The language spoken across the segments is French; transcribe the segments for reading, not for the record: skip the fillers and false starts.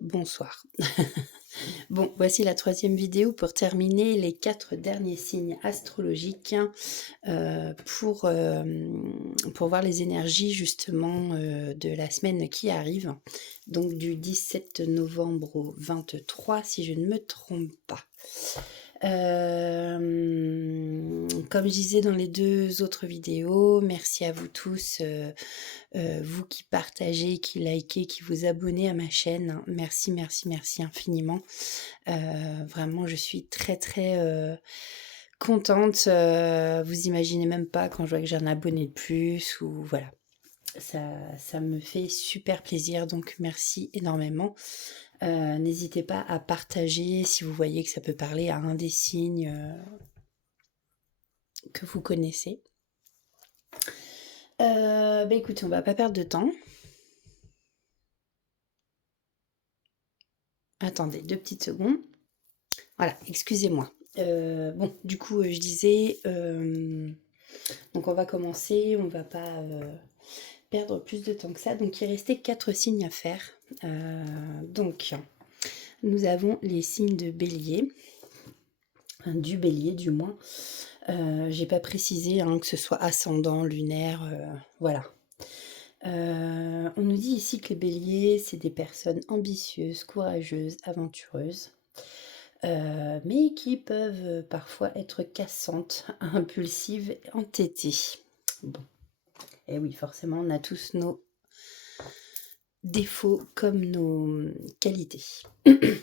Bonsoir. Bon, voici la troisième vidéo pour terminer les 4 derniers signes astrologiques, pour voir les énergies justement, de la semaine qui arrive, donc du 17 novembre au 23 si je ne me trompe pas. Comme je disais dans les 2 autres vidéos, merci à vous tous, vous qui partagez, qui likez, qui vous abonnez à ma chaîne. Merci, merci, merci infiniment. Vraiment, je suis très, très contente. Vous imaginez même pas quand je vois que j'ai un abonné de plus ou voilà. Ça me fait super plaisir, donc merci énormément. N'hésitez pas à partager si vous voyez que ça peut parler à un des signes que vous connaissez. Écoutez, on va pas perdre de temps. Attendez 2 petites secondes. Voilà, excusez-moi. Bon, du coup, je disais, donc on va commencer, on va pas perdre plus de temps que ça. Donc il restait 4 signes à faire. Donc, nous avons les signes de Bélier, enfin, du Bélier du moins. J'ai pas précisé que ce soit ascendant, lunaire, voilà. On nous dit ici que les Béliers, c'est des personnes ambitieuses, courageuses, aventureuses. Mais qui peuvent parfois être cassantes, impulsives, entêtées. Bon, et oui, forcément, on a tous nos défauts comme nos qualités.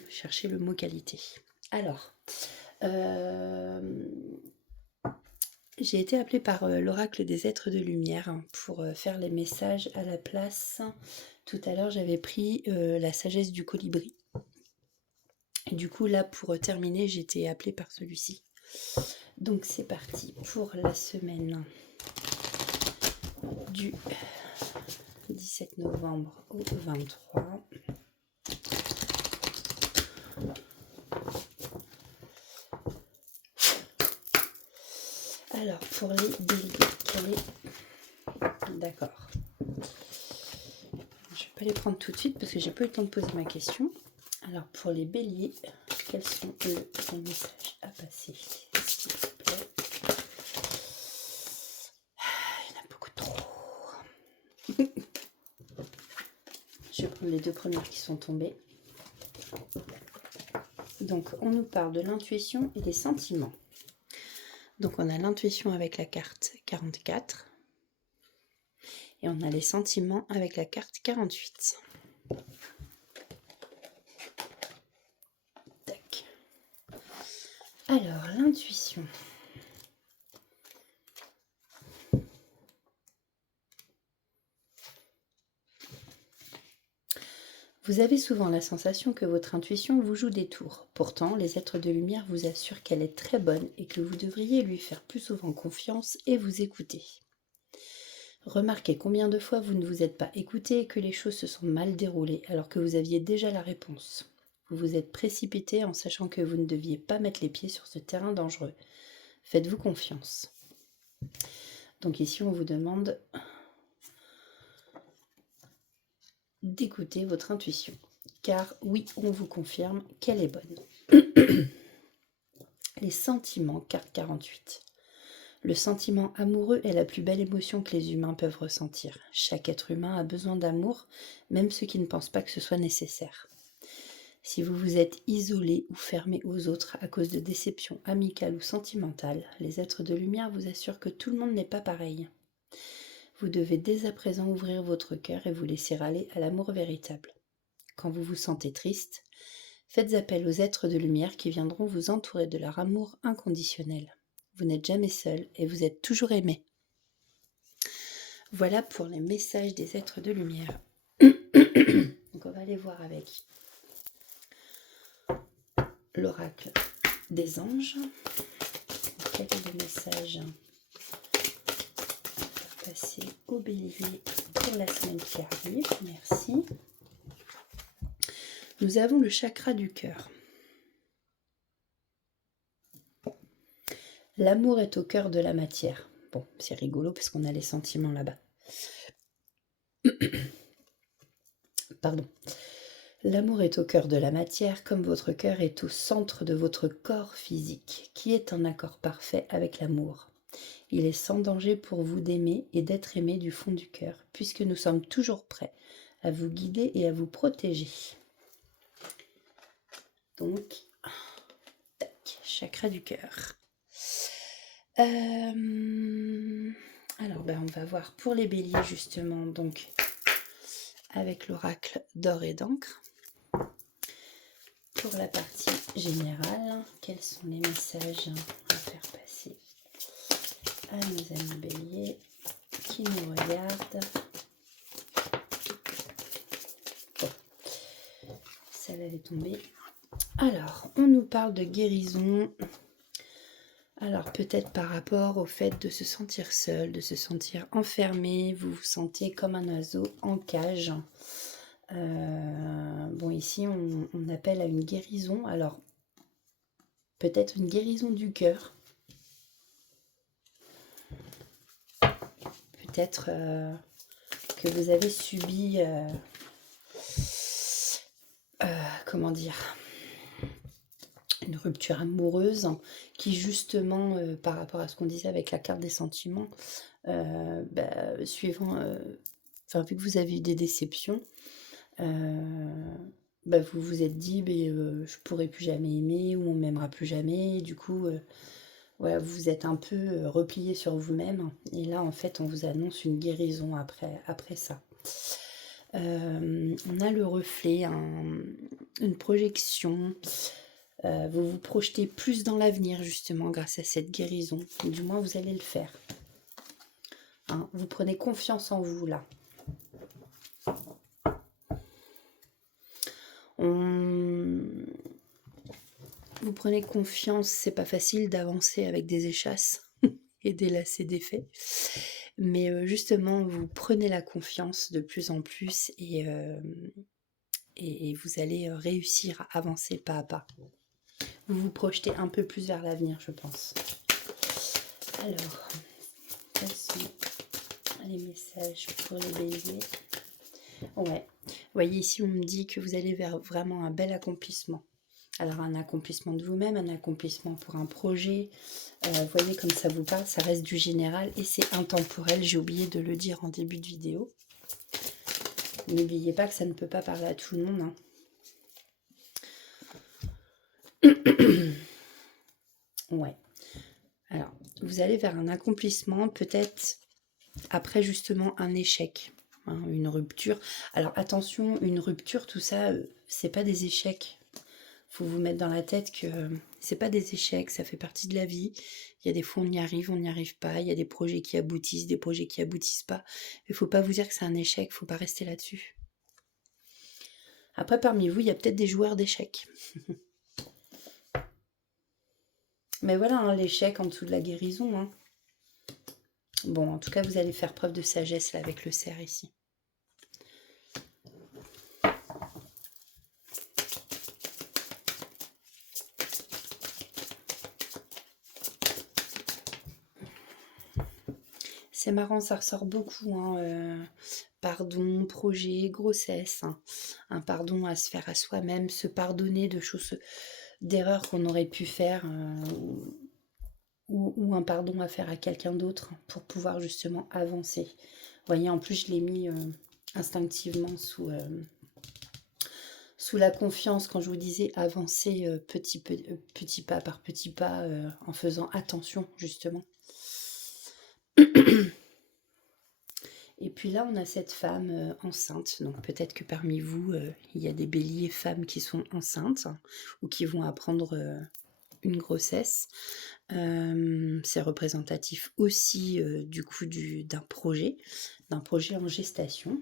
Cherchez le mot qualité. Alors, j'ai été appelée par l'oracle des êtres de lumière pour faire les messages à la place. Tout à l'heure, j'avais pris la sagesse du colibri. Et du coup, là, pour terminer, j'ai été appelée par celui-ci. Donc, c'est parti pour la semaine du 17 novembre au 23. Alors, pour les béliers, d'accord. Je vais pas les prendre tout de suite parce que j'ai pas eu le temps de poser ma question. Alors, pour les béliers, quels sont les messages à passer, s'il vous plaît? Il y en a beaucoup trop. Je vais prendre les 2 premières qui sont tombées. Donc, on nous parle de l'intuition et des sentiments. Donc, on a l'intuition avec la carte 44. Et on a les sentiments avec la carte 48. Tac. Alors, l'intuition. Vous avez souvent la sensation que votre intuition vous joue des tours. Pourtant, les êtres de lumière vous assurent qu'elle est très bonne et que vous devriez lui faire plus souvent confiance et vous écouter. Remarquez combien de fois vous ne vous êtes pas écouté et que les choses se sont mal déroulées alors que vous aviez déjà la réponse. Vous vous êtes précipité en sachant que vous ne deviez pas mettre les pieds sur ce terrain dangereux. Faites-vous confiance. Donc ici, on vous demande d'écouter votre intuition. Car oui, on vous confirme qu'elle est bonne. Les sentiments, carte 48. Le sentiment amoureux est la plus belle émotion que les humains peuvent ressentir. Chaque être humain a besoin d'amour, même ceux qui ne pensent pas que ce soit nécessaire. Si vous vous êtes isolé ou fermé aux autres à cause de déceptions amicales ou sentimentales, les êtres de lumière vous assurent que tout le monde n'est pas pareil. Vous devez dès à présent ouvrir votre cœur et vous laisser aller à l'amour véritable. Quand vous vous sentez triste, faites appel aux êtres de lumière qui viendront vous entourer de leur amour inconditionnel. Vous n'êtes jamais seul et vous êtes toujours aimé. Voilà pour les messages des êtres de lumière. Donc on va aller voir avec l'oracle des anges. Quel est le message à passer au bélier pour la semaine qui arrive? Merci. Nous avons le chakra du cœur. L'amour est au cœur de la matière. Bon, c'est rigolo parce qu'on a les sentiments là-bas. Pardon. L'amour est au cœur de la matière, comme votre cœur est au centre de votre corps physique, qui est en accord parfait avec l'amour. Il est sans danger pour vous d'aimer et d'être aimé du fond du cœur, puisque nous sommes toujours prêts à vous guider et à vous protéger. Donc, tac, chakra du cœur. Alors, on va voir pour les béliers, justement, donc, avec l'oracle d'or et d'encre. Pour la partie générale, quels sont les messages à faire passer à nos amis béliers qui nous regardent? Bon, celle-là est tombée. Alors, on nous parle de guérison. Alors, peut-être par rapport au fait de se sentir seul, de se sentir enfermé, vous vous sentez comme un oiseau en cage. Bon, ici, on appelle à une guérison. Alors, peut-être une guérison du cœur. Peut-être que vous avez subi, comment dire, une rupture amoureuse qui justement, par rapport à ce qu'on disait avec la carte des sentiments, suivant, vu que vous avez eu des déceptions, vous vous êtes dit, je pourrai plus jamais aimer ou on m'aimera plus jamais. Et du coup, voilà, vous vous êtes un peu replié sur vous-même. Et là, en fait, on vous annonce une guérison après ça. On a le reflet, une projection. Vous vous projetez plus dans l'avenir, justement, grâce à cette guérison. Du moins, vous allez le faire. Hein, vous prenez confiance en vous, là. Vous prenez confiance, c'est pas facile d'avancer avec des échasses et des lacets défaits. Mais justement, vous prenez la confiance de plus en plus et vous allez réussir à avancer pas à pas. Vous vous projetez un peu plus vers l'avenir, je pense. Alors, quels sont les messages pour les béliers? Ouais, vous voyez ici, on me dit que vous allez vers vraiment un bel accomplissement. Alors, un accomplissement de vous-même, un accomplissement pour un projet. Vous voyez comme ça vous parle, ça reste du général et c'est intemporel. J'ai oublié de le dire en début de vidéo. N'oubliez pas que ça ne peut pas parler à tout le monde. Ouais. Alors, vous allez vers un accomplissement, peut-être après justement un échec, hein, une rupture. Alors attention, une rupture, tout ça, c'est pas des échecs. Faut vous mettre dans la tête que c'est pas des échecs, ça fait partie de la vie. Il y a des fois on y arrive, on n'y arrive pas. Il y a des projets qui aboutissent, des projets qui aboutissent pas. Il faut pas vous dire que c'est un échec, faut pas rester là-dessus. Après, parmi vous, il y a peut-être des joueurs d'échecs. Mais voilà, hein, l'échec en dessous de la guérison. Hein. Bon, en tout cas, vous allez faire preuve de sagesse là, avec le cerf ici. C'est marrant, ça ressort beaucoup. Hein, pardon, projet, grossesse. Hein. Un pardon à se faire à soi-même, se pardonner de choses, d'erreurs qu'on aurait pu faire. Ou un pardon à faire à quelqu'un d'autre pour pouvoir justement avancer. Vous voyez, en plus, je l'ai mis instinctivement sous la confiance quand je vous disais avancer petit pas par petit pas en faisant attention, justement. Et puis là, on a cette femme enceinte. Donc peut-être que parmi vous, il y a des béliers femmes qui sont enceintes ou qui vont apprendre une grossesse. C'est représentatif aussi du coup d'un projet en gestation.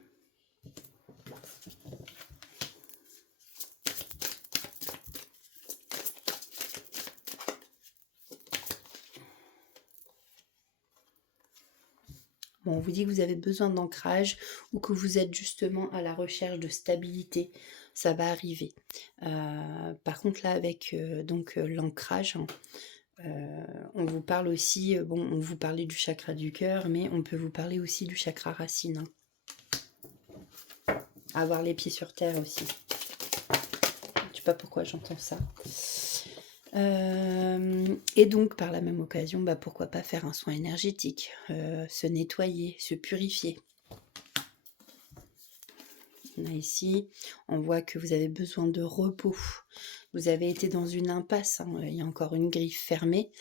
Bon, on vous dit que vous avez besoin d'ancrage ou que vous êtes justement à la recherche de stabilité. Ça va arriver. Par contre là, avec l'ancrage, on vous parle aussi, on vous parlait du chakra du cœur, mais on peut vous parler aussi du chakra racine. Hein. Avoir les pieds sur terre aussi. sais pas pourquoi j'entends ça. Et donc, par la même occasion, bah, pourquoi pas faire un soin énergétique, se nettoyer, se purifier. Là, ici, on voit que vous avez besoin de repos. Vous avez été dans une impasse, hein, il y a encore une griffe fermée.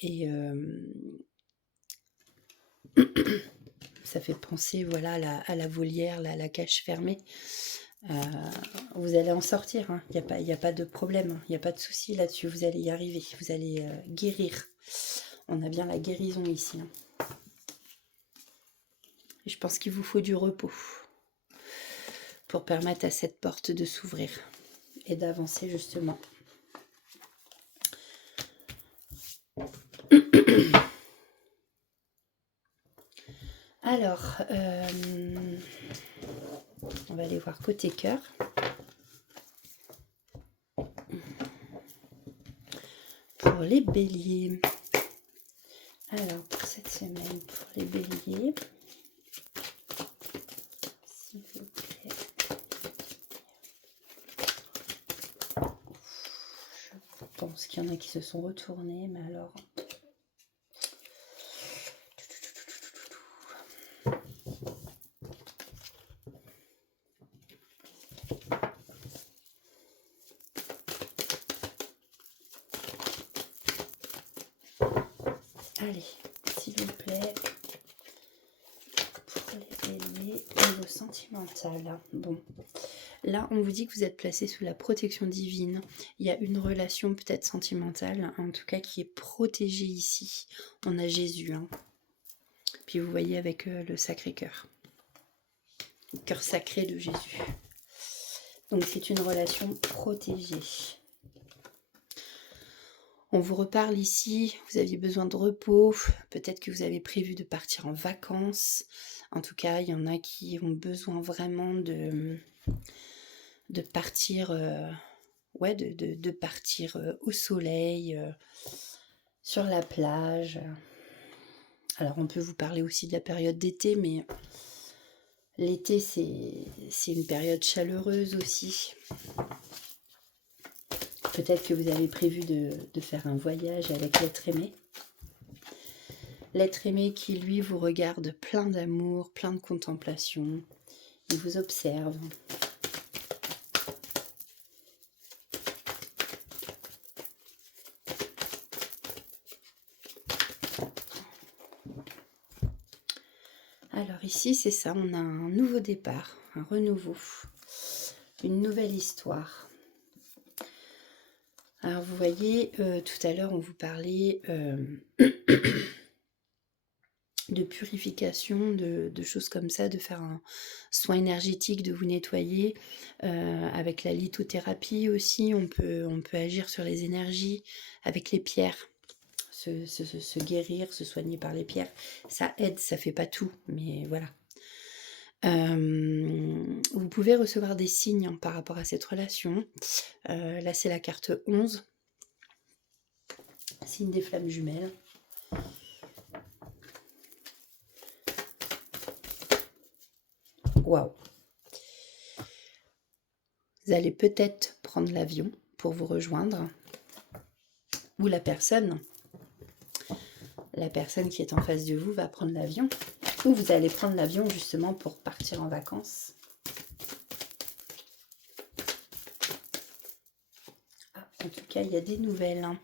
Et ça fait penser, voilà, à la volière, la cage fermée. Vous allez en sortir, hein. Il n'y a pas de problème, hein. Il n'y a pas de souci là-dessus, vous allez y arriver, vous allez guérir. On a bien la guérison ici, hein. Et je pense qu'il vous faut du repos pour permettre à cette porte de s'ouvrir et d'avancer justement. Alors, on va aller voir côté cœur. Pour les béliers. Alors, pour cette semaine, pour les béliers, s'il vous plaît. Je pense qu'il y en a qui se sont retournés, mais alors... Allez, s'il vous plaît, pour les béliers, niveau sentimental. Bon, là, on vous dit que vous êtes placé sous la protection divine. Il y a une relation peut-être sentimentale, en tout cas, qui est protégée ici. On a Jésus, hein. Puis vous voyez avec le Sacré-Cœur. Le cœur sacré de Jésus. Donc c'est une relation protégée. On vous reparle ici, vous aviez besoin de repos, peut-être que vous avez prévu de partir en vacances. En tout cas, il y en a qui ont besoin vraiment de partir, de partir au soleil, sur la plage. Alors on peut vous parler aussi de la période d'été, mais l'été c'est une période chaleureuse aussi. Peut-être que vous avez prévu de faire un voyage avec l'être aimé. L'être aimé qui, lui, vous regarde plein d'amour, plein de contemplation. Il vous observe. Alors ici, c'est ça, on a un nouveau départ, un renouveau, une nouvelle histoire. Alors vous voyez, tout à l'heure, on vous parlait... de purification, de choses comme ça, de faire un soin énergétique, de vous nettoyer. Avec la lithothérapie aussi, on peut agir sur les énergies avec les pierres. Se guérir, se soigner par les pierres. Ça aide, ça fait pas tout, mais voilà. Vous pouvez recevoir des signes, hein, par rapport à cette relation. Là, c'est la carte 11. Signe des flammes jumelles. Waouh! Vous allez peut-être prendre l'avion pour vous rejoindre. Ou la personne qui est en face de vous va prendre l'avion. Ou vous allez prendre l'avion justement pour partir en vacances. Ah, en tout cas, il y a des nouvelles, hein.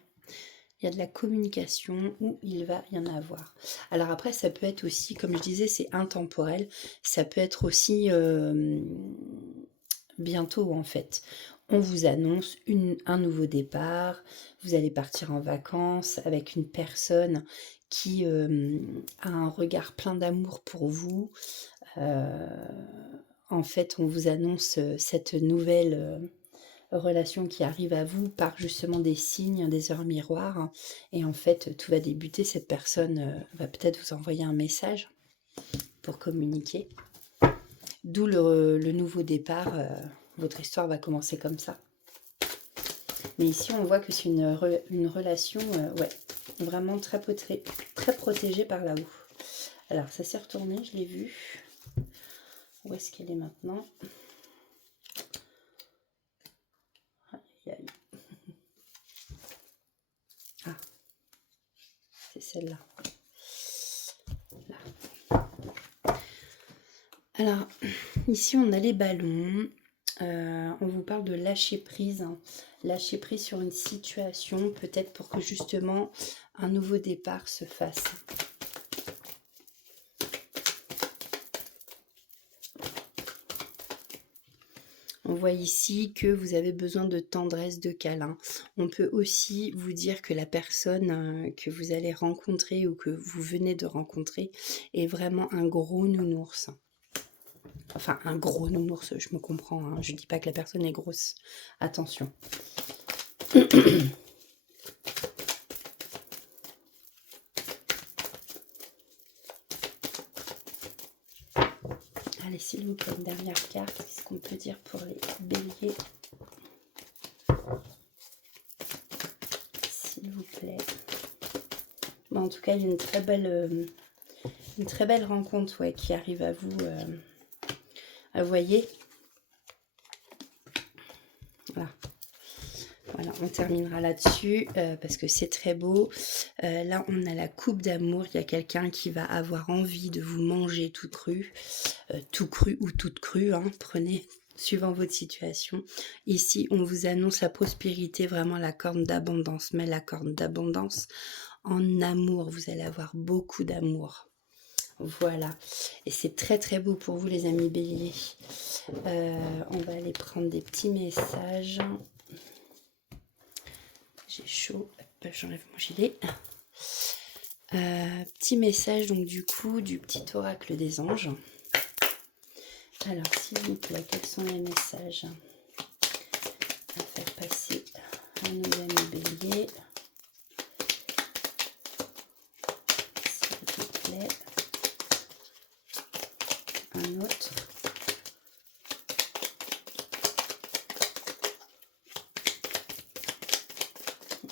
Il y a de la communication où il va y en avoir. Alors après, ça peut être aussi, comme je disais, c'est intemporel. Ça peut être aussi bientôt en fait. On vous annonce un nouveau départ. Vous allez partir en vacances avec une personne qui a un regard plein d'amour pour vous. En fait, on vous annonce cette nouvelle... relation qui arrive à vous par justement des signes, des heures miroirs. Et en fait, tout va débuter. Cette personne va peut-être vous envoyer un message pour communiquer. D'où le nouveau départ. Votre histoire va commencer comme ça. Mais ici, on voit que c'est une relation vraiment très protégée par là-haut. Alors, ça s'est retourné, je l'ai vu. Où est-ce qu'elle est maintenant ? celle-là. Alors, ici, on a les ballons. On vous parle de lâcher prise. Hein. Lâcher prise sur une situation, peut-être pour que justement un nouveau départ se fasse. On voit ici que vous avez besoin de tendresse, de câlin. On peut aussi vous dire que la personne que vous allez rencontrer ou que vous venez de rencontrer est vraiment un gros nounours. Enfin, un gros nounours, je me comprends. Hein. Je ne dis pas que la personne est grosse. Attention. Allez, s'il vous plaît, une dernière carte. Qu'est-ce qu'on peut dire pour les béliers? S'il vous plaît. Bon, en tout cas, il y a une très belle rencontre ouais, qui arrive à vous. Vous voyez. Voilà, on terminera là-dessus parce que c'est très beau. Là, on a la coupe d'amour. Il y a quelqu'un qui va avoir envie de vous manger tout cru ou toute crue. Hein, prenez, suivant votre situation. Ici, on vous annonce la prospérité, vraiment la corne d'abondance. Mais la corne d'abondance en amour. Vous allez avoir beaucoup d'amour. Voilà. Et c'est très très beau pour vous, les amis béliers. On va aller prendre des petits messages. J'ai chaud, j'enlève mon gilet. Petit message donc du coup du petit oracle des anges. Alors s'il vous plaît, quels sont les messages à faire passer à nos amis béliers? S'il vous plaît. Un autre.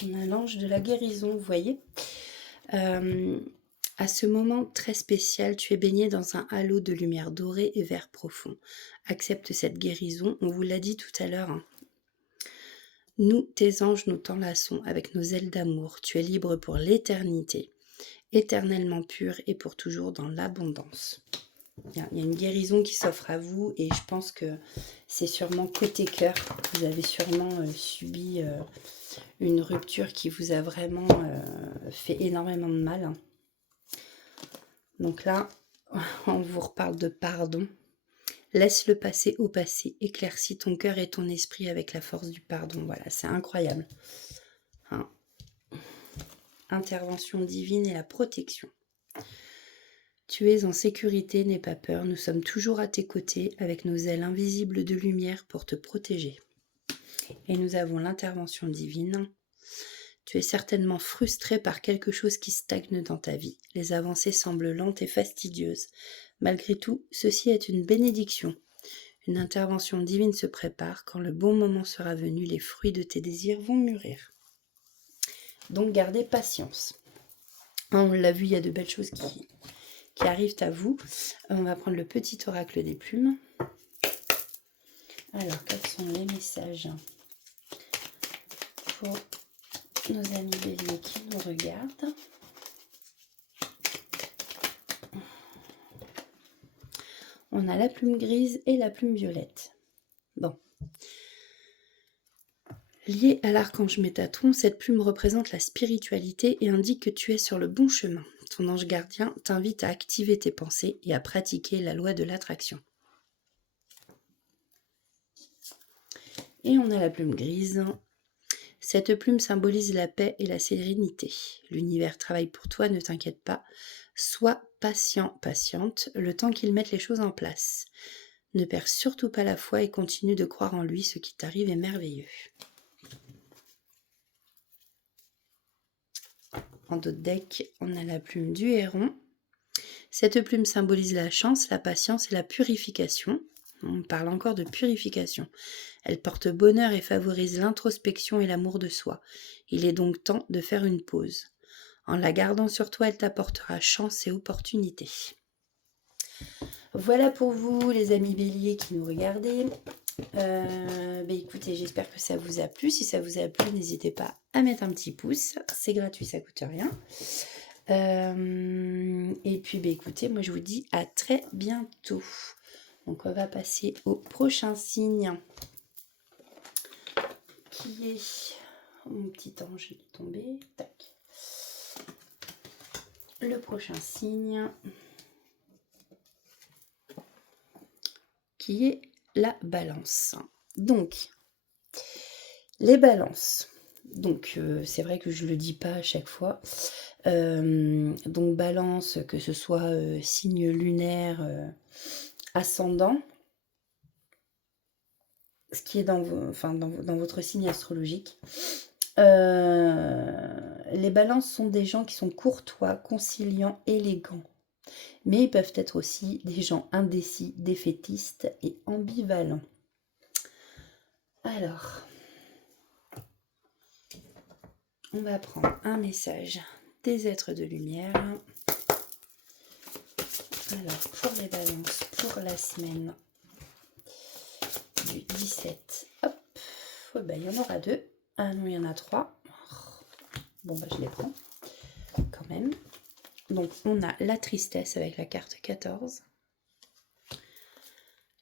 On a l'ange de la guérison, vous voyez. À ce moment très spécial, tu es baigné dans un halo de lumière dorée et vert profond. Accepte cette guérison, on vous l'a dit tout à l'heure. Hein. Nous, tes anges, nous t'enlaçons avec nos ailes d'amour. Tu es libre pour l'éternité, éternellement pur et pour toujours dans l'abondance. Il y a une guérison qui s'offre à vous et je pense que c'est sûrement côté cœur. Vous avez sûrement subi une rupture qui vous a vraiment fait énormément de mal. Donc là, on vous reparle de pardon. Laisse le passé au passé. Éclaircis ton cœur et ton esprit avec la force du pardon. Voilà, c'est incroyable. Hein. Intervention divine et la protection. Tu es en sécurité, n'aie pas peur. Nous sommes toujours à tes côtés avec nos ailes invisibles de lumière pour te protéger. Et nous avons l'intervention divine. Tu es certainement frustré par quelque chose qui stagne dans ta vie. Les avancées semblent lentes et fastidieuses. Malgré tout, ceci est une bénédiction. Une intervention divine se prépare. Quand le bon moment sera venu, les fruits de tes désirs vont mûrir. Donc gardez patience. On l'a vu, il y a de belles choses qui arrivent à vous. On va prendre le petit oracle des plumes. Alors, quels sont les messages pour nos amis béliers qui nous regardent? On a la plume grise et la plume violette. Bon. Liée à l'archange Métatron, cette plume représente la spiritualité et indique que tu es sur le bon chemin. Ton ange gardien t'invite à activer tes pensées et à pratiquer la loi de l'attraction. Et on a la plume grise. Cette plume symbolise la paix et la sérénité. L'univers travaille pour toi, ne t'inquiète pas. Sois patient, patiente, le temps qu'il mette les choses en place. Ne perds surtout pas la foi et continue de croire en lui, ce qui t'arrive est merveilleux. En d'autres decks, on a la plume du héron. Cette plume symbolise la chance, la patience et la purification. On parle encore de purification. Elle porte bonheur et favorise l'introspection et l'amour de soi. Il est donc temps de faire une pause. En la gardant sur toi, elle t'apportera chance et opportunité. Voilà pour vous, les amis béliers qui nous regardez. Écoutez, j'espère que ça vous a plu. Si ça vous a plu, n'hésitez pas à mettre un petit pouce. C'est gratuit, ça coûte rien. Et puis, bah, écoutez, moi, je vous dis à très bientôt. Donc, on va passer au prochain signe, qui est... Mon petit ange, il est tombé. Tac. Le prochain signe, qui est la balance. Donc, les balances. Donc, c'est vrai que je ne le dis pas à chaque fois. Donc, balance, que ce soit signe lunaire, ascendant, ce qui est dans votre signe astrologique. Les balances sont des gens qui sont courtois, conciliants, élégants. Mais ils peuvent être aussi des gens indécis, défaitistes et ambivalents. Alors, on va prendre un message des êtres de lumière. Alors, pour les balances, pour la semaine du 17, hop, oh, ben, il y en aura 2. Ah non, il y en a 3. Bon, ben, je les prends quand même. Donc, on a la tristesse avec la carte 14,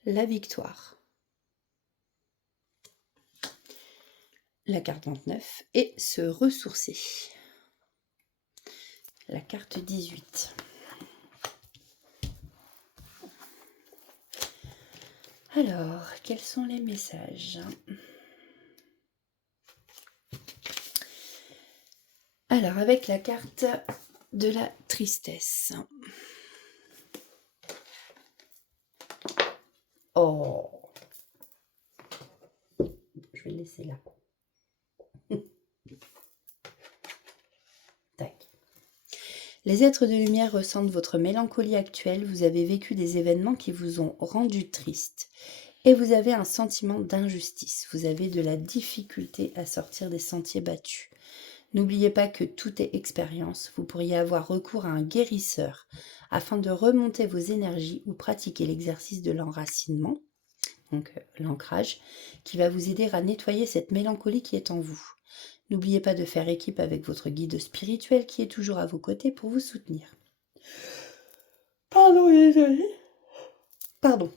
la victoire, la carte 29 et se ressourcer, la carte 18. Alors, quels sont les messages? Alors, avec la carte de la tristesse. Oh, je vais le laisser là. Tac. Les êtres de lumière ressentent votre mélancolie actuelle. Vous avez vécu des événements qui vous ont rendu triste. Et vous avez un sentiment d'injustice. Vous avez de la difficulté à sortir des sentiers battus. N'oubliez pas que tout est expérience. Vous pourriez avoir recours à un guérisseur afin de remonter vos énergies ou pratiquer l'exercice de l'enracinement, donc l'ancrage, qui va vous aider à nettoyer cette mélancolie qui est en vous. N'oubliez pas de faire équipe avec votre guide spirituel qui est toujours à vos côtés pour vous soutenir. Pardon, désolé. Pardon.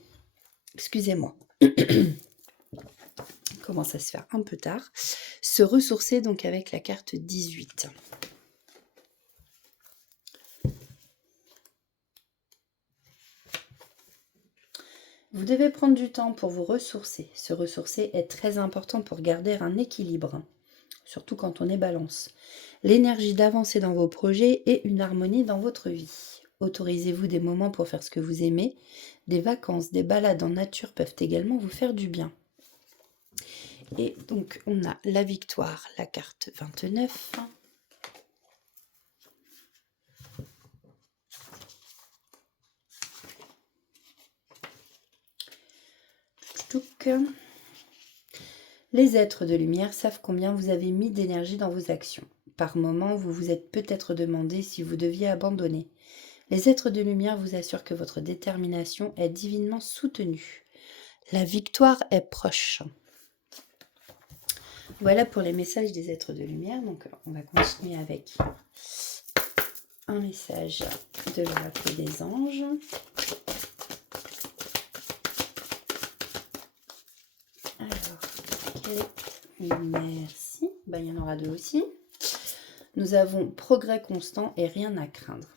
Excusez-moi. Commence à se faire un peu tard. Se ressourcer donc avec la carte 18. Vous devez prendre du temps pour vous ressourcer. Se ressourcer est très important pour garder un équilibre, surtout quand on est balance. L'énergie d'avancer dans vos projets et une harmonie dans votre vie. Autorisez-vous des moments pour faire ce que vous aimez. Des vacances, des balades en nature peuvent également vous faire du bien. Et donc, on a la victoire, la carte 29. Les êtres de lumière savent combien vous avez mis d'énergie dans vos actions. Par moments, vous vous êtes peut-être demandé si vous deviez abandonner. Les êtres de lumière vous assurent que votre détermination est divinement soutenue. La victoire est proche. Voilà pour les messages des êtres de lumière. Donc, on va continuer avec un message de l'oracle des anges. Merci. Ben, il y en aura 2 aussi. Nous avons progrès constant et rien à craindre.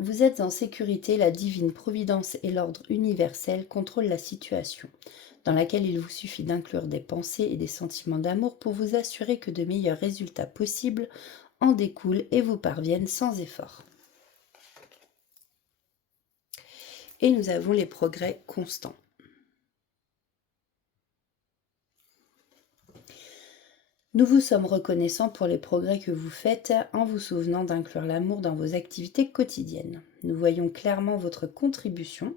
Vous êtes en sécurité, la divine providence et l'ordre universel contrôlent la situation, dans laquelle il vous suffit d'inclure des pensées et des sentiments d'amour pour vous assurer que de meilleurs résultats possibles en découlent et vous parviennent sans effort. Et nous avons les progrès constants. Nous vous sommes reconnaissants pour les progrès que vous faites en vous souvenant d'inclure l'amour dans vos activités quotidiennes. Nous voyons clairement votre contribution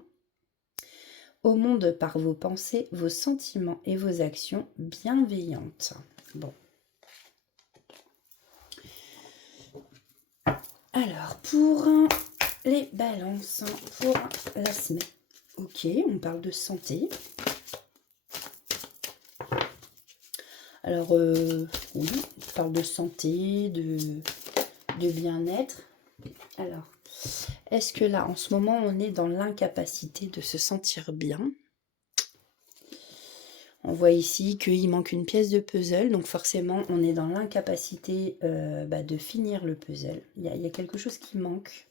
au monde par vos pensées, vos sentiments et vos actions bienveillantes. Bon. Alors, pour les balances, pour la semaine. Ok, on parle de santé. Alors, oui, je parle de santé, de bien-être. Alors, est-ce que là, en ce moment, on est dans l'incapacité de se sentir bien? On voit ici qu'il manque une pièce de puzzle, donc forcément, on est dans l'incapacité de finir le puzzle. Il y a quelque chose qui manque.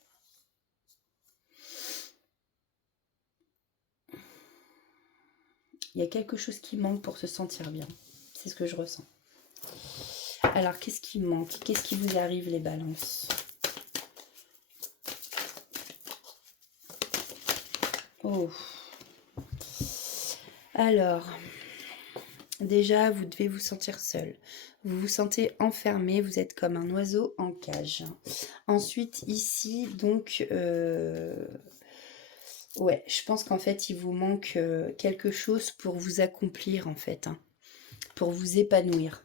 Il y a quelque chose qui manque pour se sentir bien. C'est ce que je ressens. Alors, qu'est-ce qui manque? Qu'est-ce qui vous arrive, les balances? Oh. Alors, déjà, vous devez vous sentir seul. Vous vous sentez enfermé, vous êtes comme un oiseau en cage. Ensuite, ici, donc, ouais, je pense qu'en fait, il vous manque quelque chose pour vous accomplir, en fait, hein, pour vous épanouir.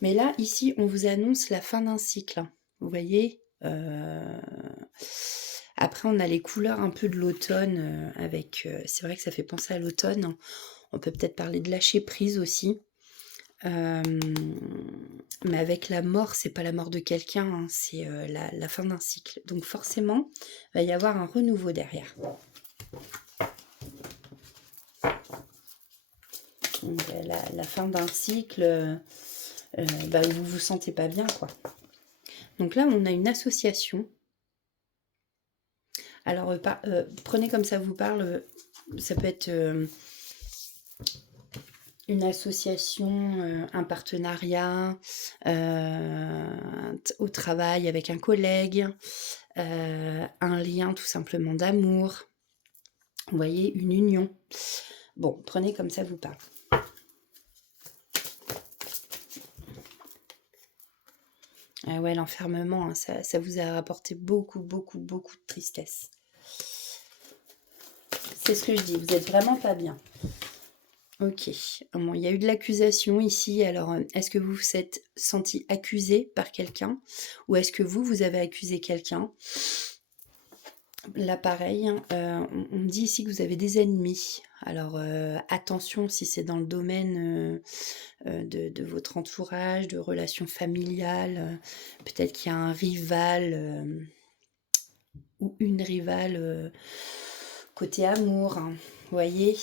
Mais là, ici, on vous annonce la fin d'un cycle. Hein. Vous voyez Après, on a les couleurs un peu de l'automne avec... c'est vrai que ça fait penser à l'automne. On peut peut-être parler de lâcher prise aussi. Mais avec la mort, c'est pas la mort de quelqu'un, hein, c'est la fin d'un cycle. Donc forcément, il va y avoir un renouveau derrière. Donc, la fin d'un cycle où vous vous sentez pas bien, quoi. Donc là, on a une association. Alors, prenez comme ça vous parle, ça peut être une association, un partenariat, au travail avec un collègue, un lien tout simplement d'amour. Vous voyez, une union. Bon, prenez comme ça vous parle. Ah ouais, l'enfermement, hein, ça vous a apporté beaucoup de tristesse. C'est ce que je dis, vous êtes vraiment pas bien. Ok, bon, il y a eu de l'accusation ici, alors est-ce que vous vous êtes senti accusé par quelqu'un ou est-ce que vous avez accusé quelqu'un? Là pareil, hein, on me dit ici que vous avez des ennemis, alors attention si c'est dans le domaine de votre entourage, de relations familiales, peut-être qu'il y a un rival ou une rivale côté amour, hein, vous voyez,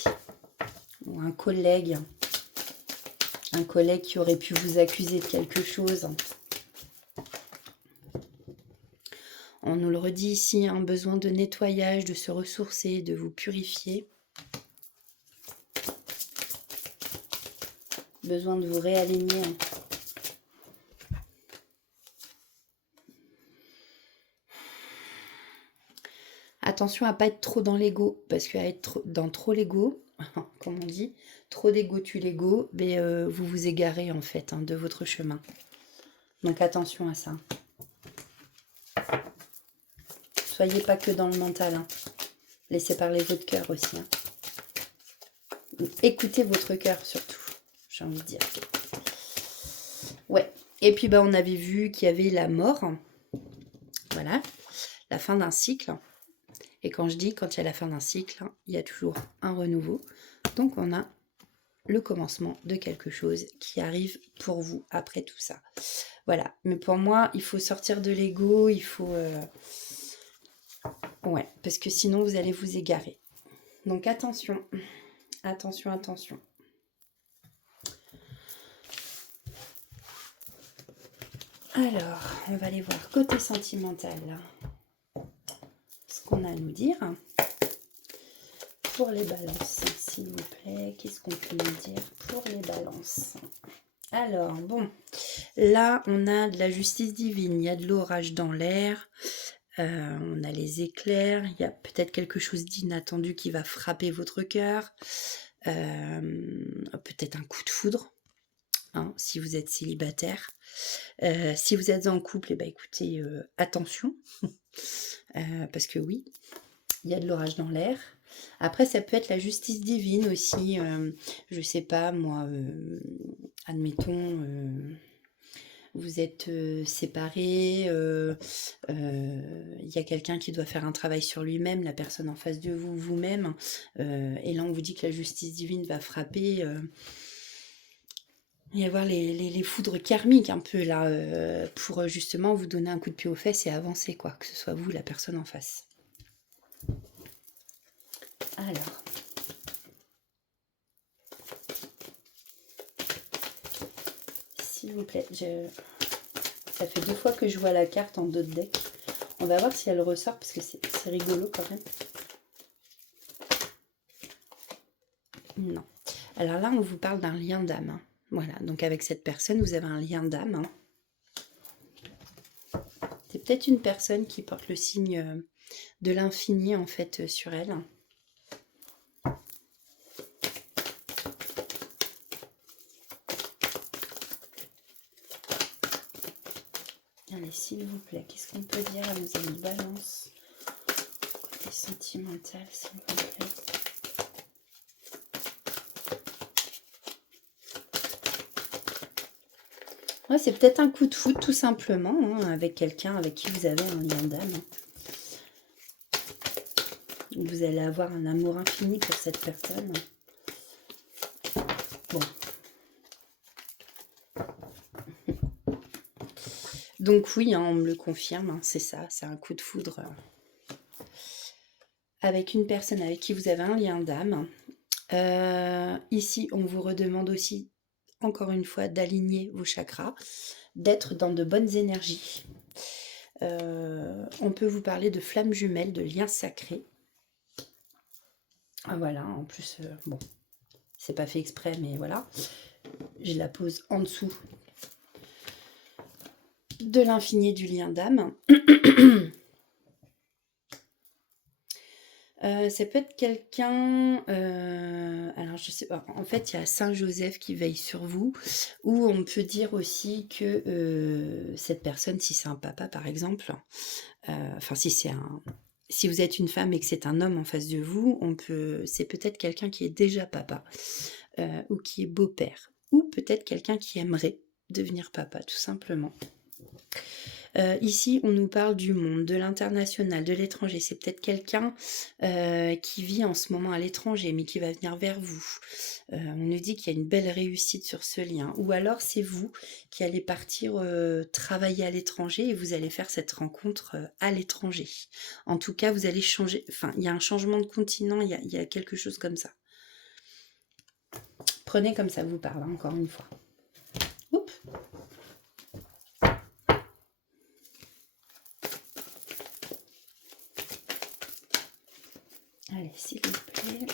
ou un collègue qui aurait pu vous accuser de quelque chose. On nous le redit ici, un besoin de nettoyage, de se ressourcer, de vous purifier. Besoin de vous réaligner. Attention à pas être trop dans l'ego, parce qu'à être dans trop l'ego, comme on dit, trop d'ego tue l'ego, mais vous vous égarez en fait de votre chemin. Donc attention à ça. Soyez pas que dans le mental. Hein. Laissez parler votre cœur aussi. Hein. Écoutez votre cœur surtout, j'ai envie de dire. Ouais. Et puis on avait vu qu'il y avait la mort. Voilà. La fin d'un cycle. Et quand je dis quand il y a la fin d'un cycle, il y a toujours un renouveau. Donc on a le commencement de quelque chose qui arrive pour vous après tout ça. Voilà. Mais pour moi, il faut sortir de l'ego, il faut... Ouais, parce que sinon vous allez vous égarer. Donc attention. Attention, attention. Alors, on va aller voir côté sentimental. Ce qu'on a à nous dire. Pour les balances, s'il vous plaît, qu'est-ce qu'on peut nous dire pour les balances? Alors, bon, là, on a de la justice divine, il y a de l'orage dans l'air, on a les éclairs, il y a peut-être quelque chose d'inattendu qui va frapper votre cœur, peut-être un coup de foudre, hein, si vous êtes célibataire. Si vous êtes en couple, écoutez, attention, parce que oui, il y a de l'orage dans l'air. Après, ça peut être la justice divine aussi. Je sais pas, moi, admettons, vous êtes séparés, il y a quelqu'un qui doit faire un travail sur lui-même, la personne en face de vous, vous-même, et là on vous dit que la justice divine va frapper. Il va y avoir les foudres karmiques un peu là, pour justement vous donner un coup de pied aux fesses et avancer, quoi. Que ce soit vous, la personne en face. Alors, s'il vous plaît, ça fait 2 fois que je vois la carte en dos de deck. On va voir si elle ressort parce que c'est rigolo quand même. Non. Alors là, on vous parle d'un lien d'âme. Hein. Voilà, donc avec cette personne, vous avez un lien d'âme. Hein. C'est peut-être une personne qui porte le signe de l'infini en fait sur elle. Allez, s'il vous plaît, qu'est-ce qu'on peut dire à nos amis Balance côté sentimental, s'il vous plaît. Ouais, c'est peut-être un coup de foudre tout simplement, hein, avec quelqu'un avec qui vous avez un lien d'âme. Vous allez avoir un amour infini pour cette personne. Bon. Donc oui, hein, on me le confirme, hein, c'est ça, c'est un coup de foudre avec une personne avec qui vous avez un lien d'âme. Ici, on vous redemande aussi, encore une fois, d'aligner vos chakras, d'être dans de bonnes énergies. On peut vous parler de flammes jumelles, de liens sacrés. Ah, voilà, en plus, bon, c'est pas fait exprès, mais voilà. Je la pose en dessous de l'infini du lien d'âme. Ça peut être quelqu'un, alors je sais pas, en fait il y a Saint Joseph qui veille sur vous, ou on peut dire aussi que cette personne, si c'est un papa par exemple, enfin si vous êtes une femme et que c'est un homme en face de vous, c'est peut-être quelqu'un qui est déjà papa, ou qui est beau-père, ou peut-être quelqu'un qui aimerait devenir papa tout simplement. Ici, on nous parle du monde, de l'international, de l'étranger. C'est peut-être quelqu'un qui vit en ce moment à l'étranger, mais qui va venir vers vous. On nous dit qu'il y a une belle réussite sur ce lien. Ou alors, c'est vous qui allez partir travailler à l'étranger et vous allez faire cette rencontre à l'étranger. En tout cas, vous allez changer. Enfin, il y a un changement de continent, il y a quelque chose comme ça. Prenez comme ça vous parle, hein, encore une fois. Oups. Allez, s'il vous plaît.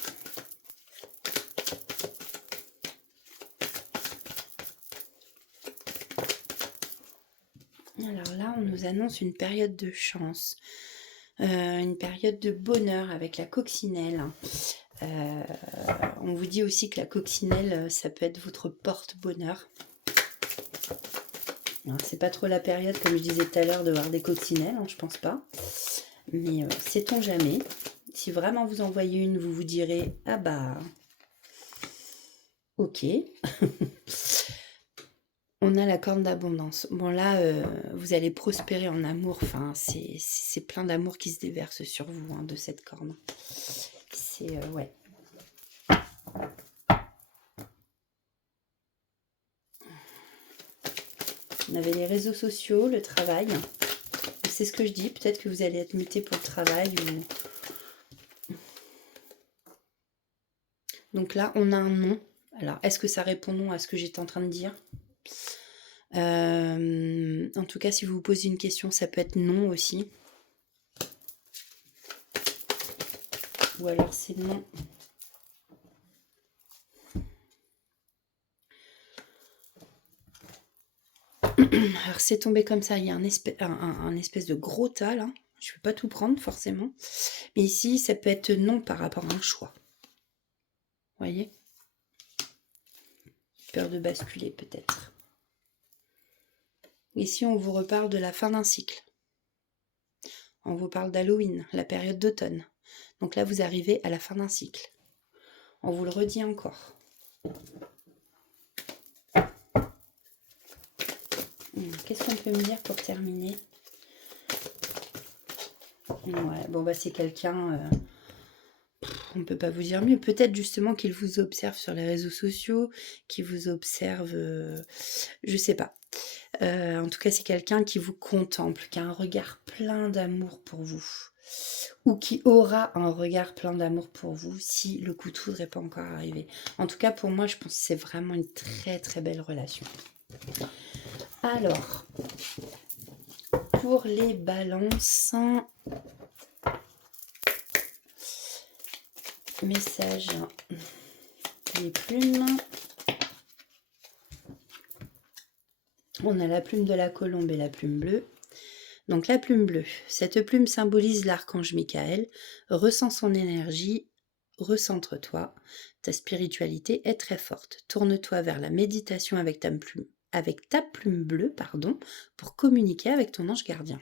Alors là, on nous annonce une période de chance, une période de bonheur avec la coccinelle. On vous dit aussi que la coccinelle, ça peut être votre porte-bonheur. C'est pas trop la période, comme je disais tout à l'heure, de voir des coccinelles, hein, je pense pas. Mais sait-on jamais. Si vraiment vous en voyez une, vous vous direz « Ah bah, ok ». On a la corne d'abondance. Bon là, vous allez prospérer en amour. Enfin, c'est plein d'amour qui se déverse sur vous, hein, de cette corne. C'est, ouais. On avait les réseaux sociaux, le travail. C'est ce que je dis. Peut-être que vous allez être muté pour le travail. Donc là, on a un non. Alors, est-ce que ça répond non à ce que j'étais en train de dire ? En tout cas, si vous vous posez une question, ça peut être non aussi. Ou alors c'est non. Alors c'est tombé comme ça, il y a un espèce de gros tas là. Je ne vais pas tout prendre forcément. Mais ici, ça peut être non par rapport à un choix. Vous voyez ? Peur de basculer peut-être. Ici, on vous reparle de la fin d'un cycle. On vous parle d'Halloween, la période d'automne. Donc là, vous arrivez à la fin d'un cycle. On vous le redit encore. Qu'est-ce qu'on peut me dire pour terminer ? Ouais, bon bah c'est quelqu'un... on ne peut pas vous dire mieux. Peut-être justement qu'il vous observe sur les réseaux sociaux, qu'il vous observe, je sais pas. En tout cas, c'est quelqu'un qui vous contemple, qui a un regard plein d'amour pour vous. Ou qui aura un regard plein d'amour pour vous si le coup de foudre n'est pas encore arrivé. En tout cas, pour moi, je pense que c'est vraiment une très très belle relation. Alors, pour les balances, message, les plumes. On a la plume de la colombe et la plume bleue. Donc la plume bleue, cette plume symbolise l'archange Michael. Ressens son énergie, recentre-toi. Ta spiritualité est très forte. Tourne-toi vers la méditation avec ta plume bleue, pour communiquer avec ton ange gardien.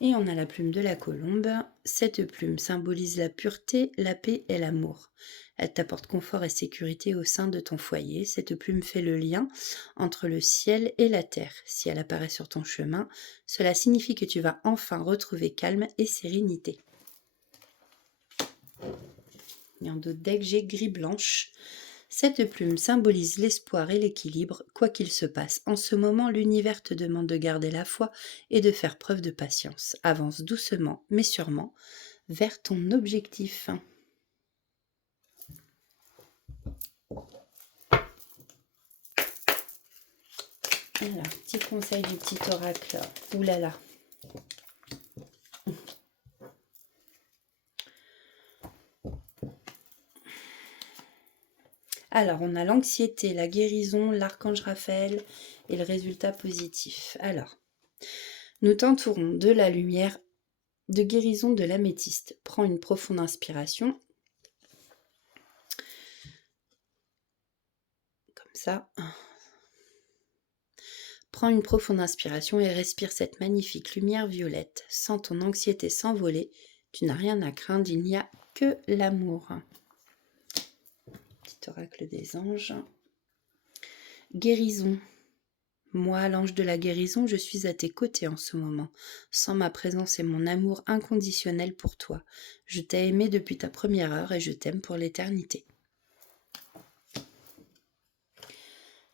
Et on a la plume de la colombe. Cette plume symbolise la pureté, la paix et l'amour. Elle t'apporte confort et sécurité au sein de ton foyer. Cette plume fait le lien entre le ciel et la terre. Si elle apparaît sur ton chemin, cela signifie que tu vas enfin retrouver calme et sérénité. Et en d'autres decks, j'ai gris blanche. Cette plume symbolise l'espoir et l'équilibre. Quoi qu'il se passe, en ce moment, l'univers te demande de garder la foi et de faire preuve de patience. Avance doucement, mais sûrement, vers ton objectif. Alors, petit conseil du petit oracle. Ouh là là. Alors, on a l'anxiété, la guérison, l'archange Raphaël et le résultat positif. Alors, nous t'entourons de la lumière de guérison de l'améthyste. Prends une profonde inspiration. Comme ça. Prends une profonde inspiration et respire cette magnifique lumière violette. Sens ton anxiété s'envoler. Tu n'as rien à craindre, il n'y a que l'amour. Petit oracle des anges. Guérison. Moi, l'ange de la guérison, je suis à tes côtés en ce moment. Sens ma présence et mon amour inconditionnel pour toi. Je t'ai aimé depuis ta première heure et je t'aime pour l'éternité.